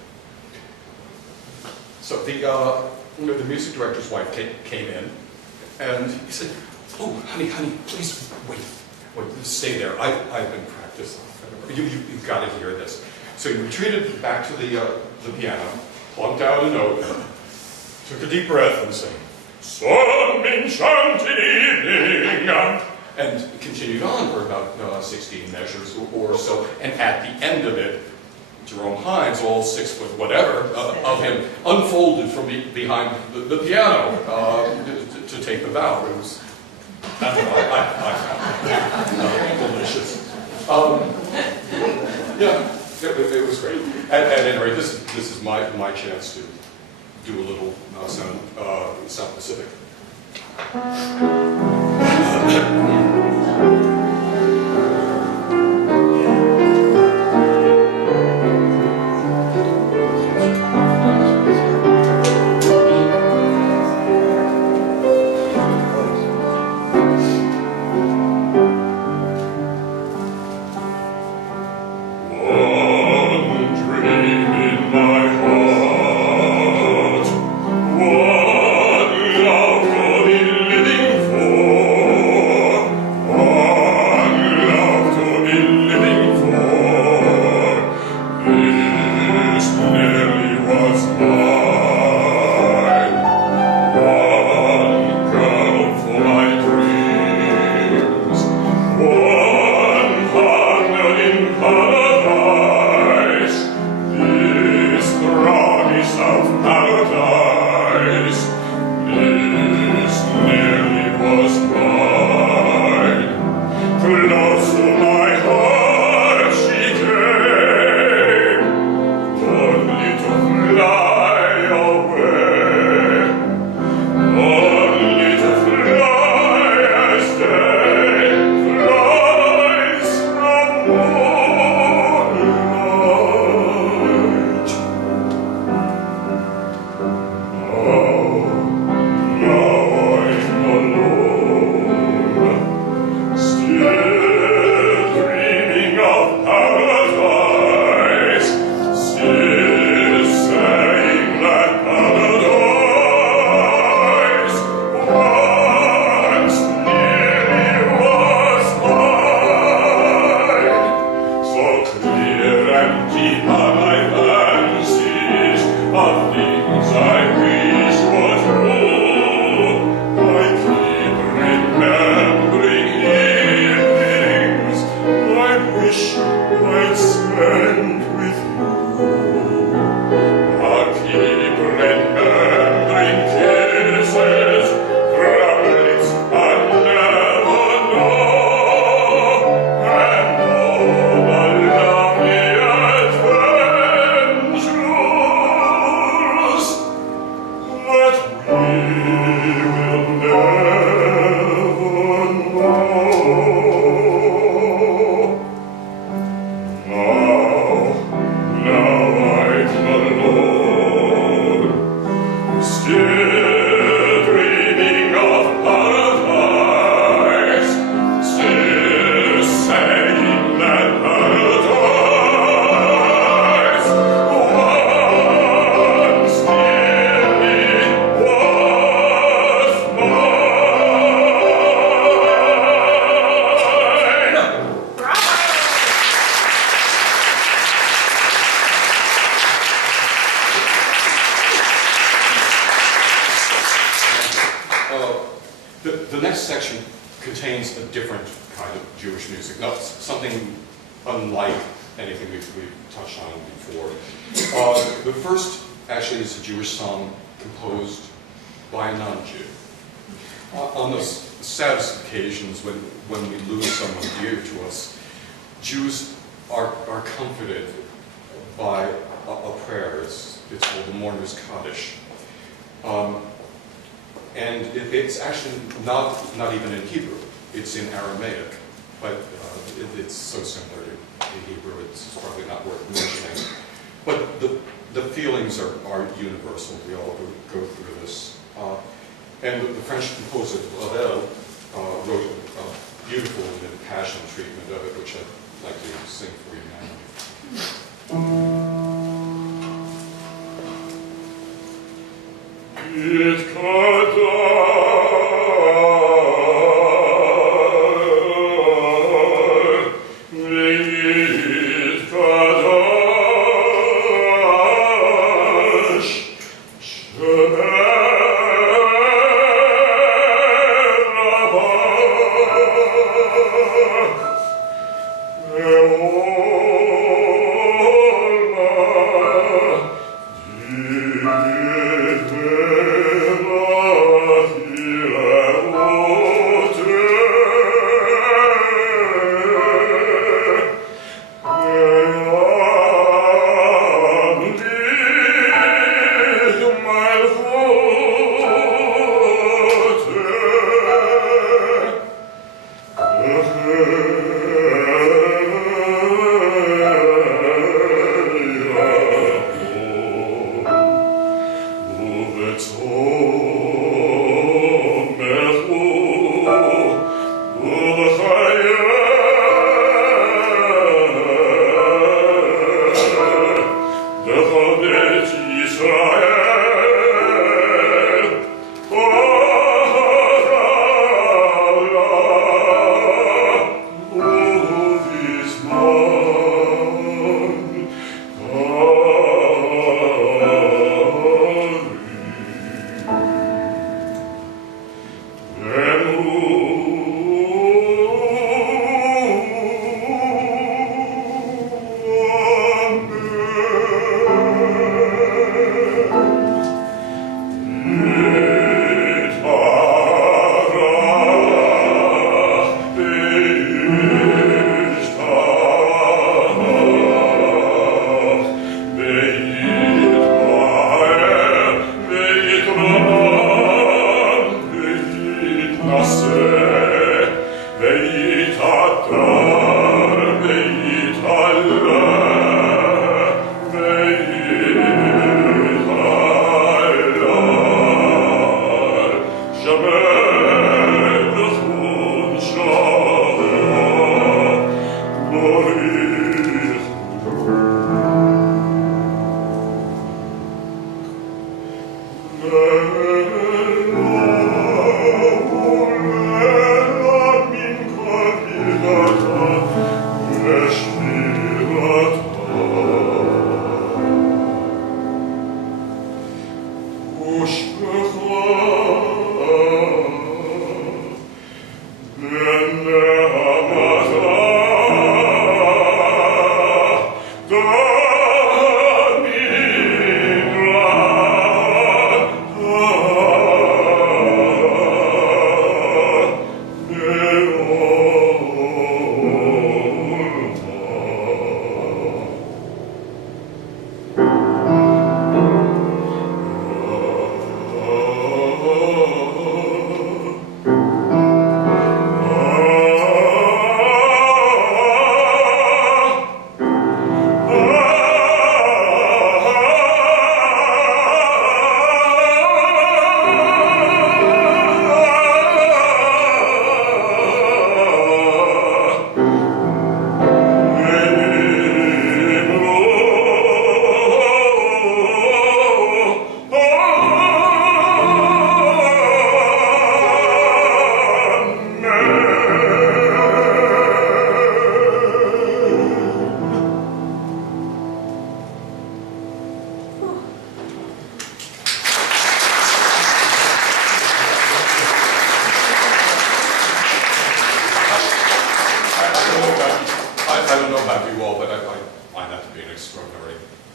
So the music director's wife came in, and he said, "Oh, honey, please wait, stay there. I've been practicing. You've got to hear this." So he retreated back to the piano, plunked out a note, took a deep breath, and sang, "Some enchanted evening," and continued on for about 16 measures or so. And at the end of it, Jerome Hines, all 6 foot whatever of him, unfolded from behind the piano to take the bow. It was, I found delicious. Yeah, it was great. At any rate, this is my chance to do a little South Pacific. One love for the living The next section contains a different kind of Jewish music, not something unlike anything we've touched on before. The first actually is a Jewish song composed by a non-Jew. On those saddest occasions when we lose someone dear to us, Jews are comforted by a prayer. It's called the Mourner's Kaddish. And it's actually not even in Hebrew. It's in Aramaic, but it's so similar to Hebrew, it's probably not worth mentioning. But the feelings are universal. We all go through this. And the French composer Ravel wrote a beautiful and impassioned treatment of it, which I'd like to sing for you now.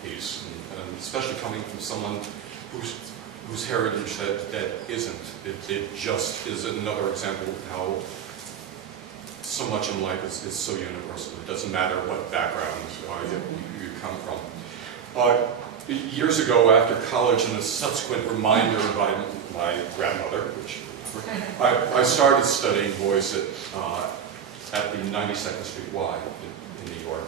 piece, and especially coming from someone whose heritage that isn't. It just is another example of how so much in life is so universal. It doesn't matter what background you come from. Years ago, after college, and a subsequent reminder by my grandmother, which I started studying voice at the 92nd Street Y in New York.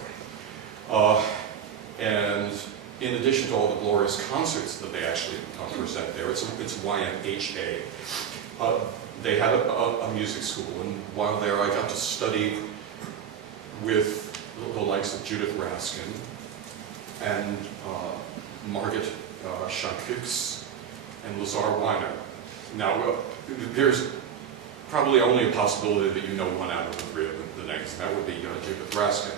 And in addition to all the glorious concerts that they actually present there, it's YMHA. They had a music school, and while there I got to study with the likes of Judith Raskin and Margaret Shankuks and Lazar Weiner. Now, there's probably only a possibility that you know one out of the three of the names, and that would be Judith Raskin,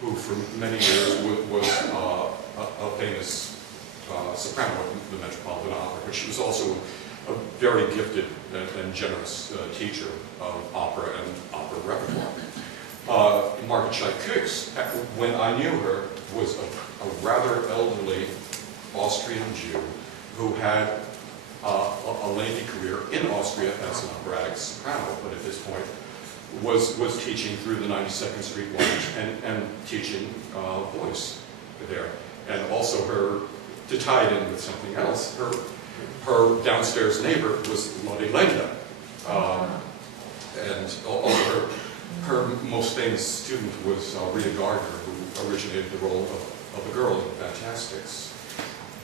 who for many years was a famous soprano at the Metropolitan Opera, but she was also a very gifted and generous teacher of opera and opera repertoire. Margaret Shankuks, when I knew her, was a rather elderly Austrian Jew who had a lengthy career in Austria as an operatic soprano, but at this point was teaching through the 92nd Street Lounge and teaching voice there. And also to tie it in with something else, her downstairs neighbor was Lottie Lenda. And also her most famous student was Rita Gardner, who originated the role of the girl in Fantastics.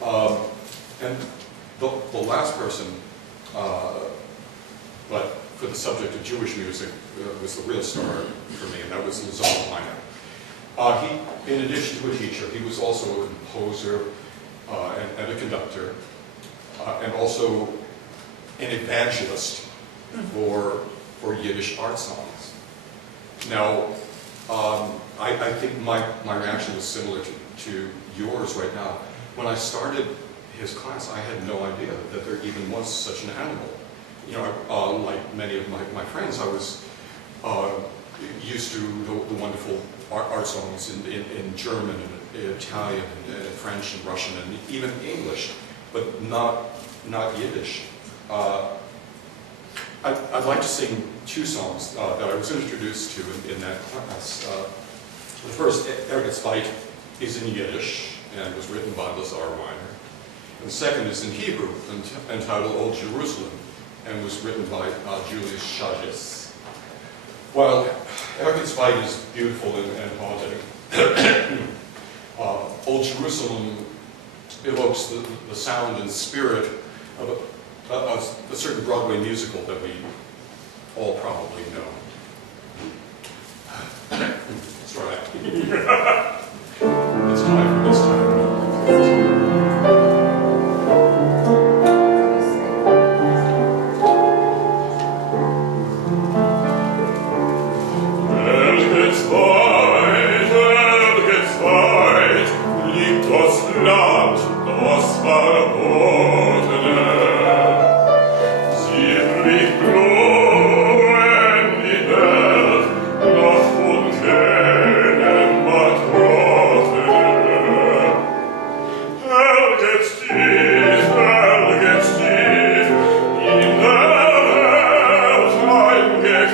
And the last person, but for the subject of Jewish music, was the real star for me, and that was Lazar Weiner. He, in addition to a teacher, he was also a composer and a conductor, and also an evangelist for Yiddish art songs. Now, I think my reaction was similar to yours right now. When I started his class, I had no idea that there even was such an animal. You know, like many of my friends, I was used to the wonderful art songs in German and Italian and French and Russian and even English, but not Yiddish. I'd like to sing two songs that I was introduced to in that class. The first, Ergetz Veit, is in Yiddish and was written by Lazar Weiner. And the second is in Hebrew, entitled Old Jerusalem, and was written by Julius Shadis. While Ergetz Veit is beautiful and haunting, Old Jerusalem evokes the sound and spirit of a certain Broadway musical that we all probably know. That's right. It's time for this time. Helge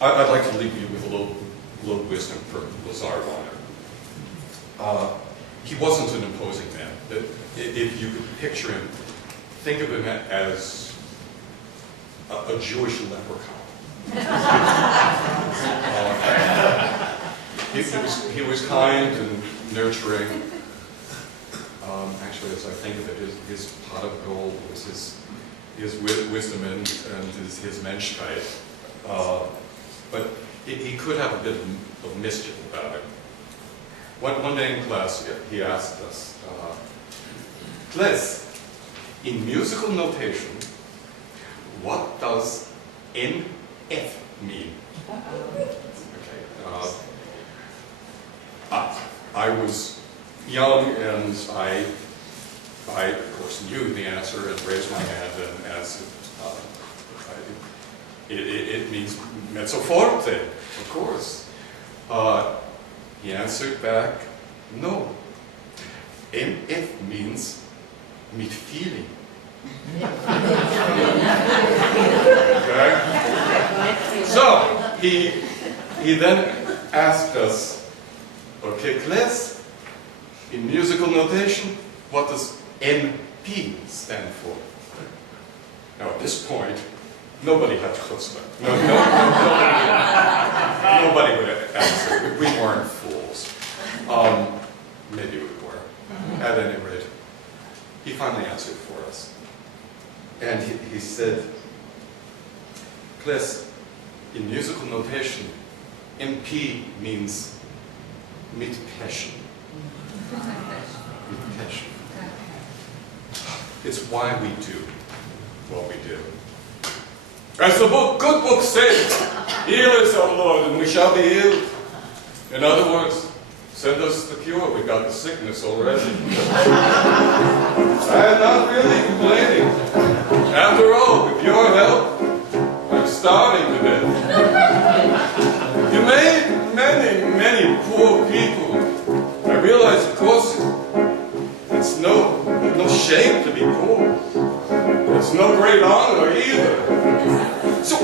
I'd like to leave you with a little wisdom from Lazar Warner. He wasn't an imposing man. If you could picture him, think of him as a Jewish leprechaun. He was kind and nurturing. Actually, as I think of it, his pot of gold was his wisdom and his Menschkeit. But he could have a bit of mischief about it. One day in class, he asked us, Liz, in musical notation, what does NF mean? Okay. I was young and I of course knew the answer and raised my hand and answered. It means mezzo forte, of course. He answered back, no. MF means mit feeling. Okay? So, he then asked us, okay, class, in musical notation, what does NP stand for? Now, at this point, nobody had chutzpah. Nobody would answer. We weren't fools. Maybe we were. At any rate, he finally answered for us. And he said, class, in musical notation, MP means mit passion. Mit passion. It's why we do what we do. As the good book says, heal us, O Lord, and we shall be healed. In other words, send us the cure. We got the sickness already. I'm not really complaining. After all, with your help, I'm starving to death. You made many poor people. I realize, of course, it's no shame to be poor. It's no great honor either. So,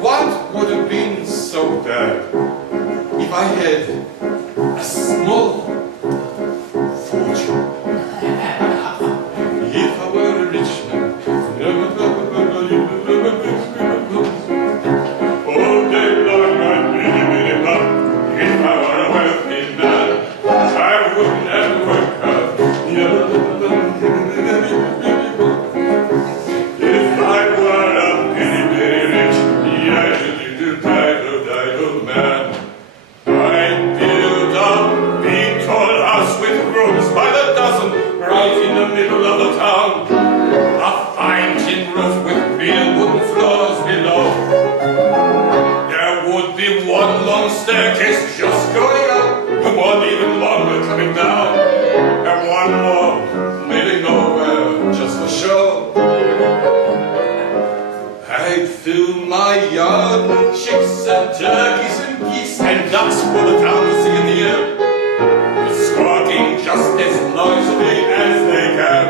what would have been so bad if I had a small fortune? If I were a rich man, all day long I'd be living up. If I were a wealthy man, I wouldn't have to work hard. If I were a very rich, title man, I'd build a big tall house with rooms by the dozen right in the middle of the town. A fine tin roof with real wooden floors below. There would be one long staircase just going up, and one even longer coming down, and one more leading nowhere just for show. I'd fill my yard with chicks and turkeys and geese and ducks for the town to see in the air, squawking just as noisily as they can.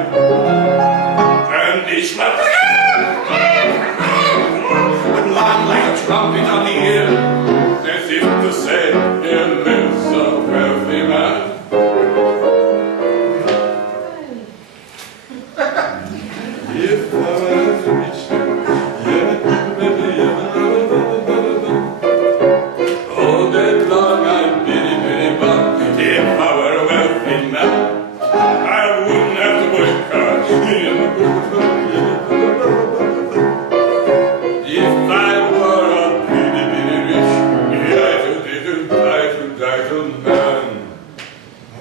And each one would laugh like a trumpet on the ear, as if to say, here lives a wealthy man. If I were to reach all day long I'd bitty bum. If I were a wealthy man, I wouldn't have to work hard. If I were a bitty rich, title man,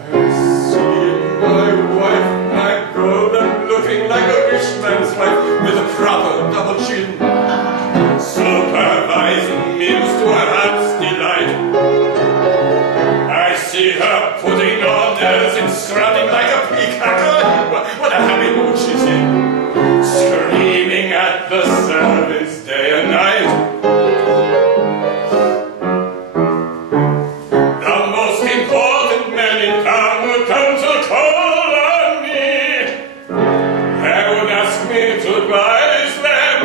I'd see my wife, my girl, and looking like a rich man's wife with a proper double chin, supervising meals to her heart's delight. I see her putting on airs and strutting like a peacock. What a happy mood she's in, screaming at the service day and night. The most important men in town would come to call on me. They would ask me to advise them,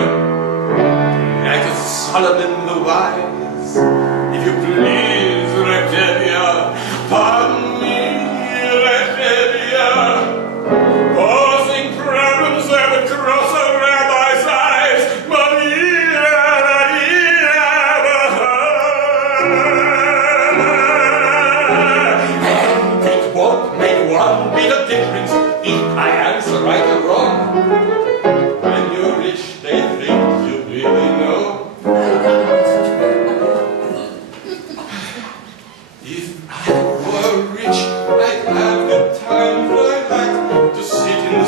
like a Solomon the wise. If you please, Tevye, pardon me, Tevye. Causing problems that would cross a rabbi's eyes, but and it won't make one bit of difference if I answer right or wrong. When you're rich, they think you really know. If I were rich, I'd have the time I like to sit in the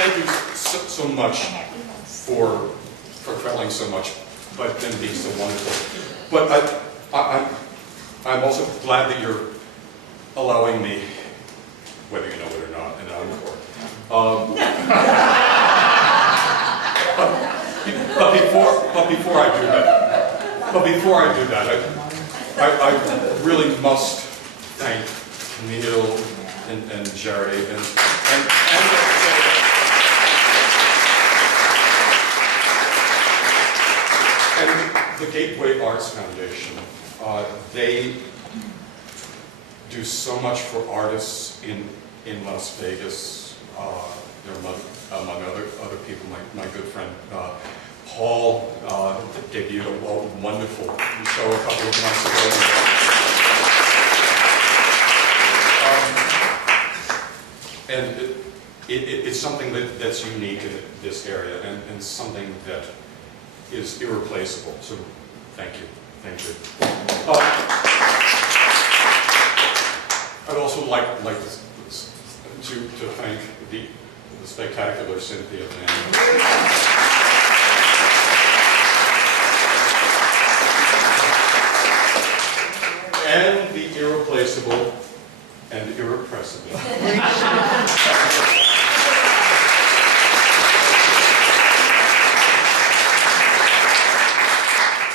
thank you so much for quelling so much, but then being so wonderful. But I'm also glad that you're allowing me, whether you know it or not, an encore. But before I do that, I really must thank Camille and Jerry and the Gateway Arts Foundation. They do so much for artists in Las Vegas. They're among other people. My good friend Paul debuted a wonderful show a couple of months ago. And it's something that's unique in this area and something that is irreplaceable. So thank you. Thank you. I'd also like to thank the spectacular Cynthia Lynn. And the irreplaceable and irrepressible.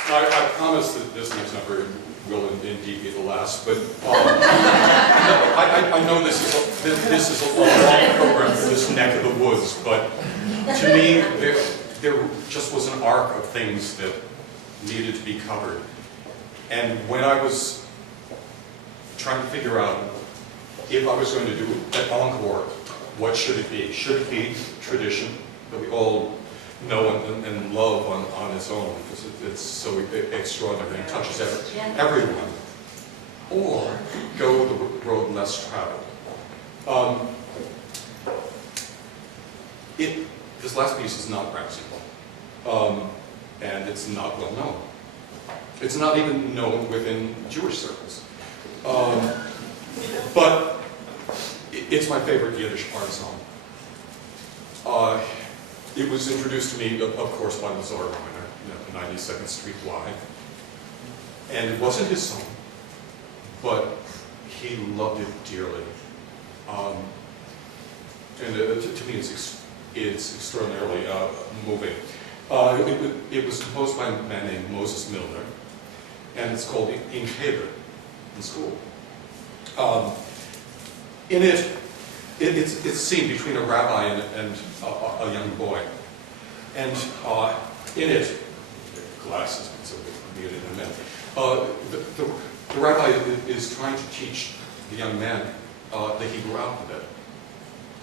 I promise that this next number will indeed be the last, but I know this is a long program for this neck of the woods, but to me, there just was an arc of things that needed to be covered. And when I was trying to figure out if I was going to do an encore, what should it be? Should it be tradition that we all know and love on its own because it's so extraordinary and touches everyone, or go the road less traveled? This last piece is not rhapsodical, and it's not well known. It's not even known within Jewish circles. But it's my favorite Yiddish art song. It was introduced to me, of course, by the Zohar Miner, at the 92nd Street Y. And it wasn't his song, but he loved it dearly. And to me, it's extraordinarily moving. It was composed by a man named Moses Milner, and it's called In Cheder, in school. In it, it's a scene between a rabbi and a young boy. And in it, glasses, so muted in a minute, the rabbi is trying to teach the young man that he grew alphabet.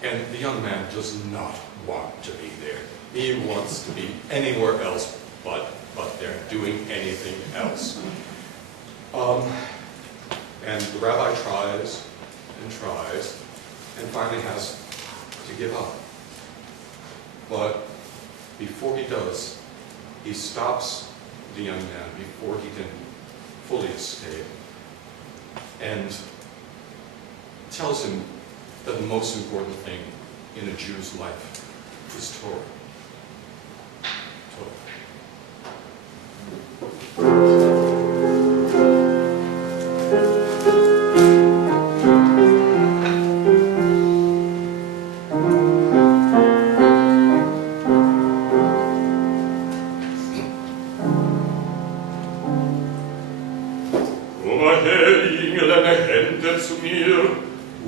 And the young man does not want to be there. He wants to be anywhere else but there, doing anything else. And the rabbi tries and tries, and finally has to give up. But before he does, he stops the young man before he can fully escape and tells him that the most important thing in a Jew's life is Torah. Zu mir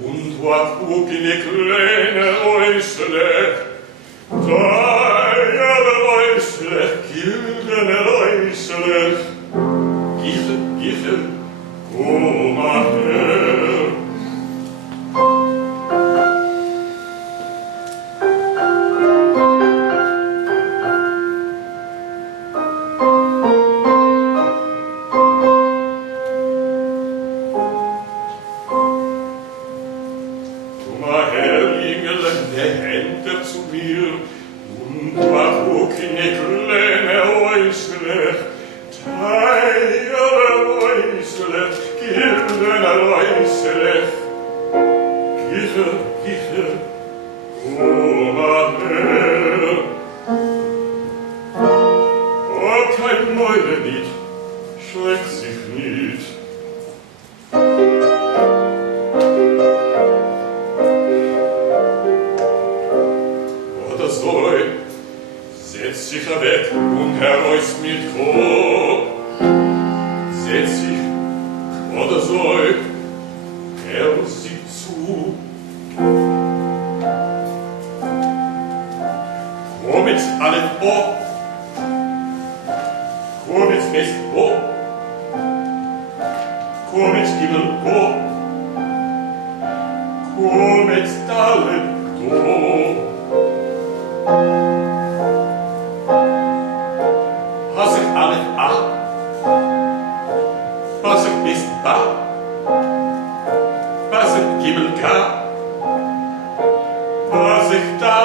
und war guck in die kleine Häusle, Teile Häusle, gildene Häusle, Giche, komm her. Giche, komm her. Er ist mit Kopf, setz sich oder soll, er sieht zu. Komm jetzt alle vor, komm jetzt best vor, komm jetzt Himmel vor, komm jetzt alle vor. Was ich alle ab, was ich bis da, was ich Himmel gab, was ich da.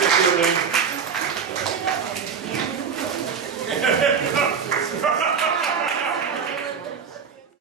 Cynthia Lynn.